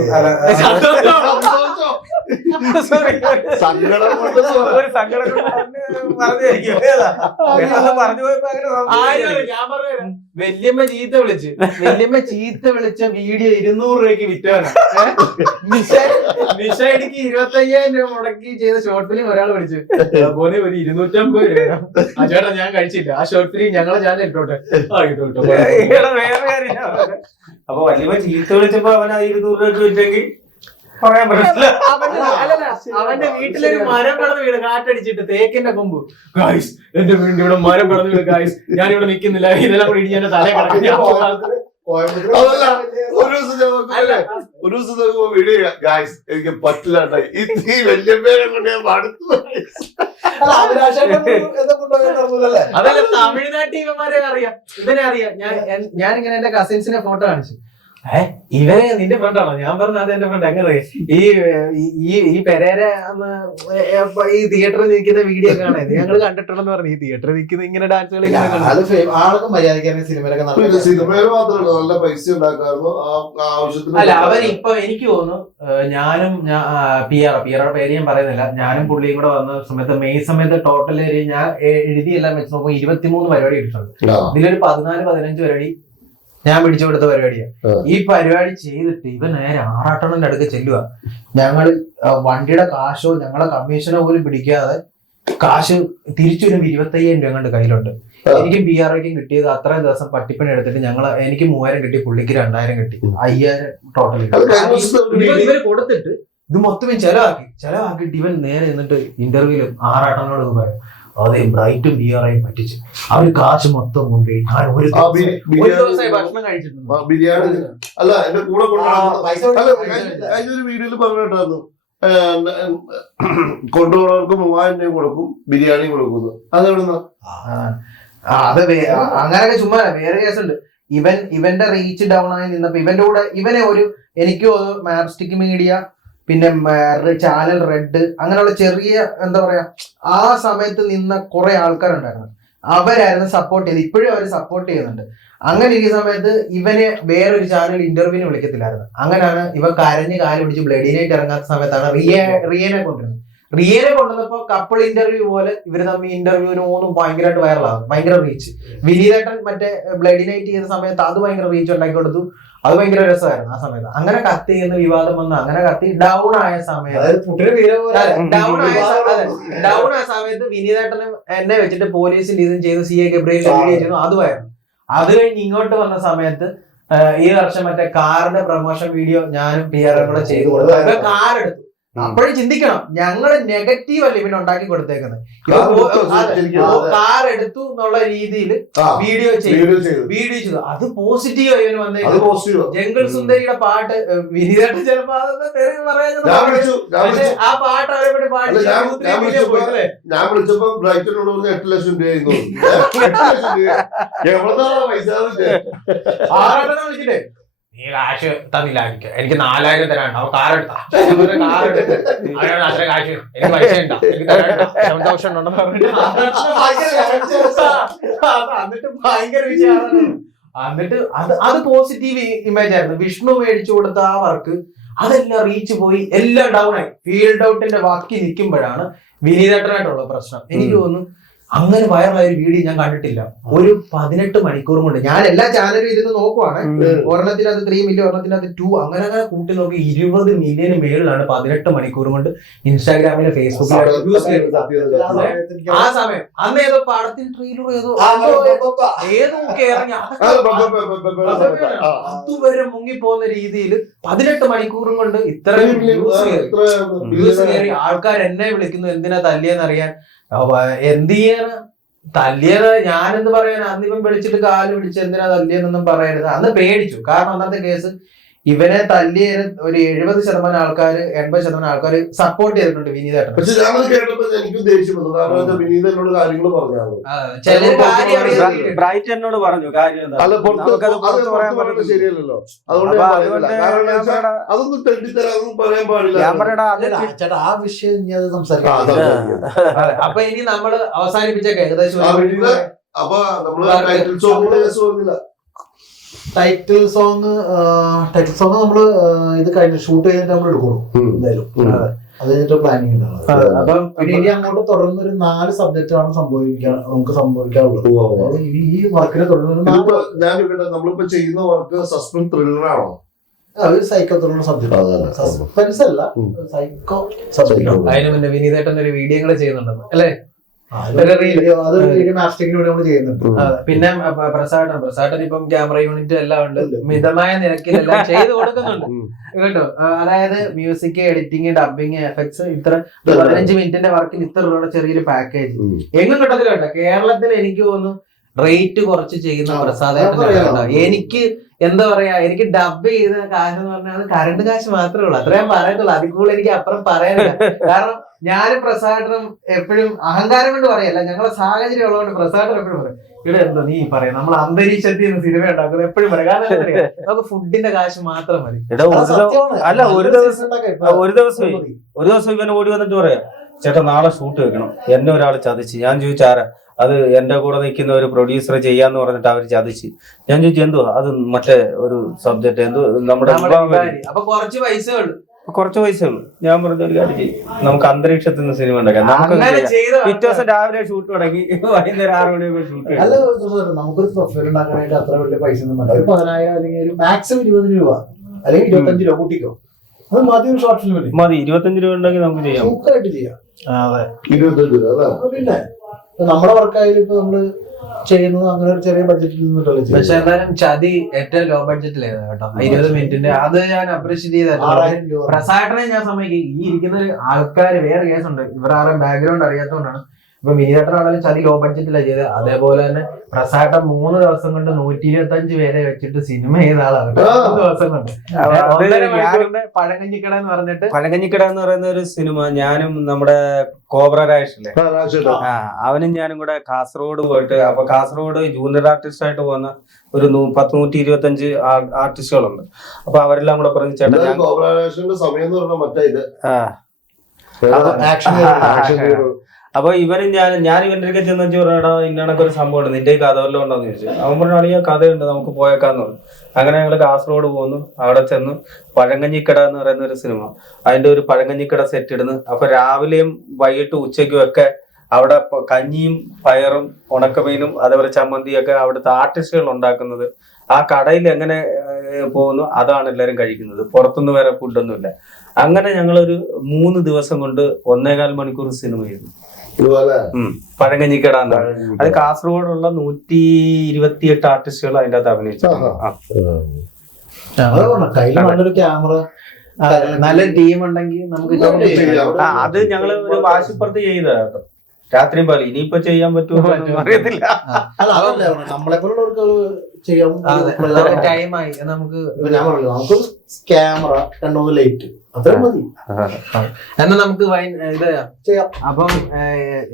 വല്യമ്മ ചീത്ത വിളിച്ച വീഡിയോ 200 രൂപയ്ക്ക് വിറ്റാണ്. നിഷായിക്ക് 25,000 രൂപ മുടക്കി ചെയ്ത ഷോർട്ട് ഫിലിം ഒരാൾ വിളിച്ചു പോലെ ഒരു 250 രൂപ. ആ ചേട്ടാ ഞാൻ കഴിച്ചില്ല, ആ ഷോർട്ട് ഫിലിം ഞങ്ങളെ ചാനൽ ഇട്ടോട്ടെ. വേറെ കാര്യം. അപ്പൊ വല്യമ്മ ചീത്ത വിളിച്ചപ്പോ അവൻ 200 രൂപയ്ക്ക് വിറ്റെങ്കിൽ പറയാൻ പറ്റില്ല. അവന്റെ വീട്ടിലൊരു മരം കടന്നു വീട് കാറ്റടിച്ചിട്ട് തേക്കിന്റെ കൊമ്പ്. ഗായ്സ് എന്റെ വീടിന്റെ ഇവിടെ മരം കടന്നു വീട് ഗായ്സ്, ഞാൻ ഇവിടെ നിൽക്കുന്നില്ല, ഇതെല്ലാം കൂടി ഇടി എന്റെ തലേ കിടക്കും. ഒരു ദിവസം വീഡിയോ ഗായ്സ് എനിക്ക് പറ്റില്ല ഈ വല്യമ്മേനെ കൊണ്ട് ഞാൻ മടുത്തു. അതല്ല തമിഴ്നാട്ടിൽ ഇവന്മാരെ അറിയാം, ഇവനെ അറിയാം. ഞാനിങ്ങനെ എന്റെ കസിൻസിനെ ഫോട്ടോ കാണിച്ചു. ഇവരെ നിന്റെ ഫ്രണ്ടാണോ? ഞാൻ പറഞ്ഞു അതെ എന്റെ ഫ്രണ്ട്. എങ്ങനെ ഈ പെരേര ഈ തിയേറ്ററിൽ നിൽക്കുന്ന വീഡിയോ കാണാൻ ഞങ്ങൾ കണ്ടിട്ടുണ്ടെന്ന് പറഞ്ഞു. ഈ തിയേറ്ററിൽ നിൽക്കുന്ന ഇങ്ങനെ ഡാൻസ് സിനിമയിൽ മാത്രമല്ല നല്ല പൈസ ഉണ്ടാക്കാറുള്ളൂ ആവശ്യത്തിന്. അല്ല അവരിപ്പൊ എനിക്ക് തോന്നുന്നു ഞാനും പിയറുടെ പേര് ഞാൻ പറയുന്നില്ല, ഞാനും പുള്ളിയും കൂടെ വന്ന സമയത്ത് മെയ് സമയത്ത് ടോട്ടൽ ഞാൻ എഴുതിയെല്ലാം വെച്ച് നോക്കുമ്പോൾ 23 പരിപാടി ഇട്ടിട്ടുണ്ട്. ഇതിലൊരു 14-15 പരിപാടി ഞാൻ പിടിച്ചു കൊടുത്ത പരിപാടിയാണ്. ഈ പരിപാടി ചെയ്തിട്ട് ഇവൻ നേരെ ആറാട്ടണ്ണന്റെ അടുക്ക് ചെല്ലുക. ഞങ്ങള് വണ്ടിയുടെ കാശോ ഞങ്ങളെ കമ്മീഷനോ പോലും പിടിക്കാതെ കാശ് തിരിച്ചൊരു 25,000 രൂപ കണ്ട് കയ്യിലുണ്ട്. എനിക്കും PROയ്ക്കും കിട്ടിയത് അത്രയും ദിവസം പട്ടിപ്പണി എടുത്തിട്ട് എനിക്ക് 3,000 കിട്ടി, പുള്ളിക്ക് 2,000 കിട്ടി, 5,000 ടോട്ടൽ ഇവര് കൊടുത്തിട്ട് ഇത് മൊത്തം ചെലവാക്കിയിട്ട് ഇവൻ നേരെ എന്നിട്ട് ഇന്റർവ്യൂല് ആറാട്ടനോട് പറയും അതെ ബ്രൈറ്റും PROയും പറ്റിച്ചു, അവര് കാശ് മൊത്തം കൊണ്ടുപോയി ഭക്ഷണം കഴിച്ചിട്ടുണ്ട്. ബിരിയാണി അല്ല എന്റെ കൂടെ വീഡിയോയിൽ പറഞ്ഞിട്ടായിരുന്നു കൊണ്ടുപോകുന്നവർക്ക് 3,000 രൂപ കൊടുക്കും, ബിരിയാണി കൊടുക്കുന്നു. അതെവിടുന്ന അത് അങ്ങനെയൊക്കെ ചുമ്മാ വേറെ കേസുണ്ട്. ഇവന്റെ റീച്ച് ഡൗൺ ആയി നിന്നപ്പോ ഇവന്റെ കൂടെ ഇവനെ എനിക്ക് മാപ്സ്റ്റിക് മീഡിയ പിന്നെ ചാനൽ റെഡ് അങ്ങനെയുള്ള ചെറിയ എന്താ പറയാ ആ സമയത്ത് നിന്ന കുറെ ആൾക്കാരുണ്ടായിരുന്നു. അവരായിരുന്നു സപ്പോർട്ട് ചെയ്ത്, ഇപ്പോഴും അവർ സപ്പോർട്ട് ചെയ്യുന്നുണ്ട്. അങ്ങനെ ഇരിക്കുന്ന സമയത്ത് ഇവനെ വേറൊരു ചാനൽ ഇന്റർവ്യൂവിന് വിളിക്കത്തില്ലായിരുന്നു. അങ്ങനെയാണ് ഇവ കരഞ്ഞ് കാല് പിടിച്ച് ബ്ലഡി നൈറ്റ് ഇറങ്ങാത്ത സമയത്താണ് റിയനെ കൊണ്ടുവരുന്നത്. റിയനെ കൊണ്ടുവന്നപ്പോ കപ്പിൾ ഇന്റർവ്യൂ പോലെ ഇവര് തമ്മിൽ ഇന്റർവ്യൂവിന് മൂന്നും ഭയങ്കരമായിട്ട് വൈറലാകും, ഭയങ്കര റീച്ച്. വിനീതേട്ടൻ മറ്റേ ബ്ലഡി നൈറ്റ് ചെയ്ത സമയത്ത് അത് ഭയങ്കര റീച്ച് ഉണ്ടാക്കി കൊടുത്തു, അത് ഭയങ്കര രസമായിരുന്നു ആ സമയത്ത്. അങ്ങനെ കത്തി എന്ന് വിവാദം വന്ന് അങ്ങനെ കത്തി ഡൗൺ ആയ സമയത്ത് വിനീതേട്ടനും എന്നെ വെച്ചിട്ട് പോലീസിന്റെ ഇതും ചെയ്തു, CA ഗബ്രിയേൽ ചെയ്തു, അതുമായിരുന്നു. അത് കഴിഞ്ഞ് ഇങ്ങോട്ട് വന്ന സമയത്ത് ഈ വർഷം മറ്റേ കാറിന്റെ പ്രൊമോഷൻ വീഡിയോ ഞാനും PRO കൂടെ ചെയ്തു കൊടുത്തു. കാർ എടുത്തു, അപ്പോഴും ചിന്തിക്കണം, ഞങ്ങള് നെഗറ്റീവ് അല്ല ഇവന് ഉണ്ടാക്കി കൊടുത്തേക്കുന്നത്. കാർ എടുത്തു എന്നുള്ള രീതിയിൽ വീഡിയോ ചെയ്തു, അത് പോസിറ്റീവ് ഇവന് വന്നേക്കുന്നത്. ജംഗിൾ സുന്ദരിയുടെ പാട്ട് വിനീതേട്ടൻ ചിലപ്പോ ആ പാട്ട് അവരെ പാട്ട് ഞാൻ വിളിച്ചപ്പോ ബ്രൈറ്റനോട് 8 ലക്ഷം വിളിച്ചിട്ടേ നീ കാശ് തന്നില്ല, എനിക്ക് 4000 തരാണ്ട് അവ കാർ എടുത്താ അത്ര കാശ് എനിക്ക് പൈസ ഉണ്ടോ, എനിക്ക് തരാണ്ടോ, 7000 ഉണ്ടെന്ന് പറഞ്ഞിട്ട് എന്നിട്ട് ഭയങ്കര വിഷയമാണ്. എന്നിട്ട് അത് പോസിറ്റീവ് ഇമേജ് ആയിരുന്നു. വിഷ്ണു മേടിച്ചു കൊടുത്ത ആ വർക്ക് അതെല്ലാം റീച്ച് പോയി, എല്ലാം ഡൗൺ ആയി. ഫീൽഡ് ഔട്ടിന്റെ ബാക്കി നിൽക്കുമ്പോഴാണ് വിനീതേട്ടനായിട്ടുള്ള പ്രശ്നം. എനിക്ക് തോന്നുന്നു അങ്ങനെ വൈറലായ ഒരു വീഡിയോ ഞാൻ കണ്ടിട്ടില്ല. ഒരു 18 മണിക്കൂർ കൊണ്ട് ഞാൻ എല്ലാ ചാനലും ഇരുന്ന് നോക്കുവാണ്. ഒരെണ്ണത്തിനകത്ത് 3 മില്യൺ, ഒരെണ്ണത്തിനകത്ത് 2, അങ്ങനെ കൂട്ടി നോക്കി 20 മില്യന് മേളിലാണ് 18 മണിക്കൂർ കൊണ്ട് ഇൻസ്റ്റാഗ്രാമിലും ഫേസ്ബുക്കിലും. ആ സമയം അന്ന് ഏതോ പടത്തിന് ട്രെയിലർ ഏതൊക്കെ ഇറങ്ങി അതുവരെ മുങ്ങിപ്പോകുന്ന രീതിയിൽ 18 മണിക്കൂറും കൊണ്ട് ഇത്രയും വ്യൂസ് കയറി. ആൾക്കാർ എന്നെ വിളിക്കുന്നു എന്തിനാ തല്ലിയെന്നറിയാൻ. എന്ത് ചെയ്യാന് തല്ലിയത് ഞാനെന്ത് പറയാൻ, അന്നിവൻ വിളിച്ചിട്ട് കാല് പിടിച്ച് എന്തിനാ തല്ലിയെന്നൊന്നും പറയരുത്. അന്ന് പേടിച്ചു. കാരണം ഒന്നാമത്തെ കേസ് ഇവനെ തല്ലിയ ഒരു 70% ആൾക്കാർ 80% ആൾക്കാർ സപ്പോർട്ട് ചെയ്തിട്ടുണ്ട് വിനീതേട്ടൻ. പക്ഷെ ഞാനത് കേട്ടപ്പോ എനിക്ക് ദേഷ്യം വന്നു. കാരണം വിനീതനോട് കാര്യങ്ങൾ പറഞ്ഞു, ബ്രൈറ്റ് എന്നോട് പറഞ്ഞു കാര്യം ശരിയല്ലല്ലോ. അതുകൊണ്ട് അതൊന്നും തെണ്ടിത്തരാതൊന്നും പറയാൻ പാടില്ല. ചേട്ടാ ആ വിഷയം സംസാരിക്കാം. അപ്പൊ ഇനി നമ്മള് അവസാനിപ്പിച്ചേക്കാം ഏകദേശം. അപ്പൊ നമ്മള് ടൈറ്റിൽ സോങ്ങില്ല. ടൈറ്റിൽ സോങ് നമ്മള് ഇത് കഴിഞ്ഞ് ഷൂട്ട് ചെയ്തിട്ട് നമ്മൾ എടുക്കണം എന്തായാലും. അത് കഴിഞ്ഞിട്ട് പ്ലാനിങ് ഉണ്ടാവും. അപ്പം പിന്നെ ഇനി അങ്ങോട്ട് തുടർന്ന് ഒരു 4 സബ്ജക്റ്റാണ് നമുക്ക് സംഭവിക്കാറുള്ളത്. അതായത് ഈ വർക്കിനെ തുടർന്ന് നമ്മളിപ്പോ ചെയ്യുന്ന വർക്ക് സസ്പെൻസ് ത്രില്ലർ ആണോ? ഒരു സൈക്കോ ത്രില്ലർ സബ്ജക്ട്, സസ്പെൻസ് അല്ല, സൈക്കോ സബ്ജക്ട്. അതിന് മുന്നേ വിനീതേട്ടൻ ഒരു വീഡിയോ ചെയ്യുന്നുണ്ടെന്ന് അല്ലേ? പിന്നെ പ്രസാദൻ ഇപ്പം ക്യാമറ യൂണിറ്റ് എല്ലാം ഉണ്ട്, മിതമായ നിരക്കിലെല്ലാം ചെയ്ത് കൊടുക്കുന്നുണ്ട് കേട്ടോ. അതായത് മ്യൂസിക്, എഡിറ്റിംഗ്, ഡബിങ്, എഫക്ട്സ്, ഇത്ര 15 മിനിറ്റിന്റെ വർക്കിൽ ഇത്ര രൂപയുടെ ചെറിയൊരു പാക്കേജ് എങ്ങും കിട്ടത്തില്ല കേട്ടോ. കേരളത്തിൽ എനിക്ക് തോന്നുന്നു റേറ്റ് കുറച്ച് ചെയ്യുന്ന പ്രസാദേട്ടൻ. എനിക്ക് എന്താ പറയാ, എനിക്ക് ഡബ് ചെയ്ത കാശ് എന്ന് പറഞ്ഞാൽ അത് കറണ്ട് കാശ് മാത്രമേ ഉള്ളൂ, അത്രയും പറയത്തുള്ളൂ. അതിൽ കൂടുതൽ എനിക്ക് അപ്പുറം പറയാനില്ല. കാരണം ഞാനും പ്രസാദനും എപ്പോഴും അഹങ്കാരം കൊണ്ട് പറയല്ല, ഞങ്ങളെ സാഹചര്യം ഉള്ളതുകൊണ്ട് പ്രസാദൻ എപ്പോഴും പറയും, ഇവിടെ എന്താ നീ പറയാം, നമ്മൾ അന്തരീക്ഷത്തിൽ നിന്ന് സിനിമ ഉണ്ടാക്കുന്നത് എപ്പോഴും പറയാം. കാരണം എന്താ പറയാ, നമുക്ക് ഫുഡിന്റെ കാശ് മാത്രം മതി. അല്ല ഒരു ദിവസം ഇവൻ ഓടി വന്നിട്ട് പറയാം, ചേട്ടാ നാളെ ഷൂട്ട് വെക്കണം, എന്നെ ഒരാൾ ചതിച്ച്. ഞാൻ ചോദിച്ചാരാ? അത് എന്റെ കൂടെ നിൽക്കുന്ന ഒരു പ്രൊഡ്യൂസർ ചെയ്യാന്ന് പറഞ്ഞിട്ട് അവർ ചതിച്ച്. ഞാൻ ചോദിച്ചു എന്തോ അത് മറ്റേ ഒരു സബ്ജക്ട് എന്തോ നമ്മുടെ അപ്പൊ കുറച്ച് പൈസ ഉള്ളു. ഞാൻ പറഞ്ഞ ഒരു കാര്യം ചെയ്യും, നമുക്ക് അന്തരീക്ഷത്തിൽ നിന്ന് സിനിമ ഉണ്ടാക്കാം. നമുക്ക് പിറ്റേ ദിവസം രാവിലെ ഷൂട്ട് തുടങ്ങി വൈകുന്നേരം 6 മണിയൊക്കെ ഷൂട്ട്. അല്ല നമുക്കൊരു പ്രൊഫൈൽ ഉണ്ടാക്കാനായിട്ട് അത്ര വലിയ പൈസ ഒന്നും വേണ്ട. ഒരു 10,000 അല്ലെങ്കിൽ ഒരു മാക്സിമം 20 രൂപ അല്ലെങ്കിൽ 25 രൂപ കൂട്ടിക്കോ, അത് മതി. ഒരു ഷോർട്ട് ഫിലിം മതി. 25 രൂപ ഉണ്ടെങ്കിൽ നമുക്ക് ചെയ്യാം, സൂപ്പറായിട്ട് ചെയ്യാം. 25 രൂപ. പിന്നെ നമ്മുടെ വർക്കായാലും ഇപ്പൊ നമ്മള് ചെയ്യുന്നത് അങ്ങനെ ഒരു ചെറിയ ബഡ്ജറ്റിൽ നിന്നിട്ടല്ലേ. പക്ഷെ എന്തായാലും ചതി ഏറ്റവും ലോ ബഡ്ജറ്റിലായിരുന്നു കേട്ടോ. 20 മിനിറ്റിന്റെ അത് ഞാൻ അപ്രീഷിയേറ്റ് ചെയ്ത. പ്രസാദനെ ഞാൻ സമ്മതിക്കും. ഈ ഇരിക്കുന്ന ആൾക്കാര് വേറെ കേസുണ്ട്, ഇവരാരും ബാക്ക്ഗ്രൗണ്ട് അറിയാത്തതുകൊണ്ടാണ്. ഇപ്പൊ വിനീതേട്ടനാണെങ്കിലും ചതി ലോ ബഡ്ജറ്റിലാണ് ചെയ്തത്. അതേപോലെ തന്നെ പ്രസാദം 3 ദിവസം കൊണ്ട് 125 പേരെ വെച്ചിട്ട് സിനിമ ചെയ്ത ആളാണ്. 3 ദിവസം കൊണ്ട് പഴങ്കഞ്ഞിക്കട എന്ന് പറഞ്ഞിട്ട്. പഴങ്കഞ്ഞിക്കട എന്ന് പറയുന്ന ഒരു സിനിമ ഞാനും നമ്മുടെ കോബ്ര രാജേഷില്ലേ, അവനും ഞാനും കൂടെ കാസർഗോഡ് പോയിട്ട്, അപ്പൊ കാസർഗോഡ് ജൂനിയർ ആർട്ടിസ്റ്റ് ആയിട്ട് പോകുന്ന ഒരു 125 ആർട്ടിസ്റ്റുകളുണ്ട്. അപ്പൊ അവരെല്ലാം കൂടെ പറഞ്ഞു ചേട്ടാ അപ്പൊ ഇവനും ഞാൻ ഇവന്റെ അടുക്കെ ചെന്ന് പറഞ്ഞാ ഇന്നണക്ക് ഒരു സംഭവം ഉണ്ട്, നിന്റെ കഥ വല്ലതും ഉണ്ടോന്ന് ചോദിച്ചു. അവൻ പറഞ്ഞാണെങ്കിൽ കഥയുണ്ട്, നമുക്ക് പോയേക്കാന്ന് പറഞ്ഞു. അങ്ങനെ ഞങ്ങള് കാസർഗോഡ് പോന്നു. അവിടെ ചെന്ന് പഴങ്കഞ്ഞിക്കട എന്ന് പറയുന്ന ഒരു സിനിമ, അതിന്റെ ഒരു പഴങ്കഞ്ഞിക്കട സെറ്റ് ഇടുന്നു. അപ്പൊ രാവിലെയും വൈകിട്ടും ഉച്ചയ്ക്കും ഒക്കെ അവിടെ കഞ്ഞിയും പയറും ഉണക്കമീനും അതേപോലെ ചമ്മന്തിയൊക്കെ അവിടുത്തെ ആർട്ടിസ്റ്റുകൾ ഉണ്ടാക്കുന്നത്. ആ കടയിൽ എങ്ങനെ പോകുന്നു അതാണ് എല്ലാരും കഴിക്കുന്നത്, പുറത്തുനിന്ന് വേറെ ഫുഡൊന്നുമില്ല. അങ്ങനെ ഞങ്ങളൊരു 3 ദിവസം കൊണ്ട് 1.25 മണിക്കൂർ സിനിമ ചെയ്തു. പഴങ്കഞ്ഞിക്കട എന്നാണ് അത്. കാസർഗോഡുള്ള 128 ആർട്ടിസ്റ്റുകൾ അതിന്റെ അകത്ത് അഭിനയിച്ചു. കയ്യിൽ നല്ലൊരു ക്യാമറ നല്ല ടീം ഉണ്ടെങ്കിൽ നമുക്ക് അത് ഞങ്ങള് ഒരു വാശിപ്പുറത്ത് ചെയ്തതാ കേട്ടോ. രാത്രി പോലെ ഇനിയിപ്പോ ചെയ്യാൻ പറ്റുമോ അറിയത്തില്ല. അല്ല അതല്ലേ പറഞ്ഞത്, നമ്മളെ പോലുള്ളവർക്ക് അത് ചെയ്യാം. ടൈമായി നമുക്ക് ഇപ്പൊ ഞാൻ പറഞ്ഞില്ല, നമുക്ക് ക്യാമറ 2-3 ലൈറ്റ് അത്രയും മതി. എന്നാ നമുക്ക് ഇത് ചെയ്യാം. അപ്പം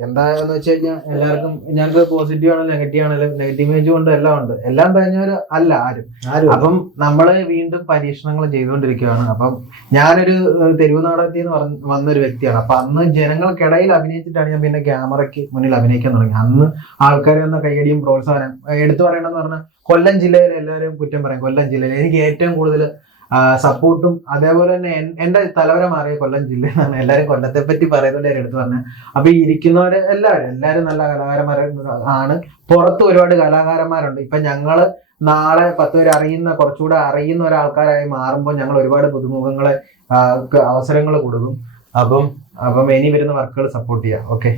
എന്താന്ന് വെച്ച് കഴിഞ്ഞാൽ എല്ലാവർക്കും ഞങ്ങൾക്ക് പോസിറ്റീവ് ആണെങ്കിലും നെഗറ്റീവ് ആണെങ്കിലും നെഗറ്റീവ് ഇമേജ് കൊണ്ട് എല്ലാം ഉണ്ട്. എല്ലാം കഴിഞ്ഞവര് അല്ല ആരും. അപ്പം നമ്മള് വീണ്ടും പരീക്ഷണങ്ങൾ ചെയ്തുകൊണ്ടിരിക്കുകയാണ്. അപ്പം ഞാനൊരു തെരുവ് നാടകത്തിൽ നിന്ന് വന്നൊരു വ്യക്തിയാണ്. അപ്പൊ അന്ന് ജനങ്ങൾക്കിടയിൽ അഭിനയിച്ചിട്ടാണ് ഞാൻ പിന്നെ ക്യാമറയ്ക്ക് മുന്നിൽ അഭിനയിക്കാൻ തുടങ്ങി. അന്ന് ആൾക്കാരെ എന്ന കയ്യടിയും പ്രോത്സാഹനം എടുത്തു പറയണമെന്ന് പറഞ്ഞാൽ കൊല്ലം ജില്ലയിൽ എല്ലാവരും കുറ്റം പറയും. കൊല്ലം ജില്ലയിൽ എനിക്ക് ഏറ്റവും കൂടുതൽ സപ്പോർട്ടും അതേപോലെ തന്നെ എന്റെ തലവര മാറിയ കൊല്ലം ജില്ലയിലാണ്. എല്ലാവരും കൊല്ലത്തെ പറ്റി പറയുന്നതിന്റെ എടുത്ത് പറഞ്ഞത്. അപ്പൊ ഈ ഇരിക്കുന്നവര് എല്ലാവരും നല്ല കലാകാരന്മാർ ആണ്. പുറത്ത് ഒരുപാട് കലാകാരന്മാരുണ്ട്. ഇപ്പൊ ഞങ്ങള് നാളെ 10 പേര് അറിയുന്ന കുറച്ചുകൂടെ അറിയുന്ന ഒരാൾക്കാരായി മാറുമ്പോൾ ഞങ്ങൾ ഒരുപാട് പുതുമുഖങ്ങളെ അവസരങ്ങൾ കൊടുക്കും. അപ്പം ഇനി വരുന്ന വർക്കുകൾ സപ്പോർട്ട് ചെയ്യാം. ഓക്കെ.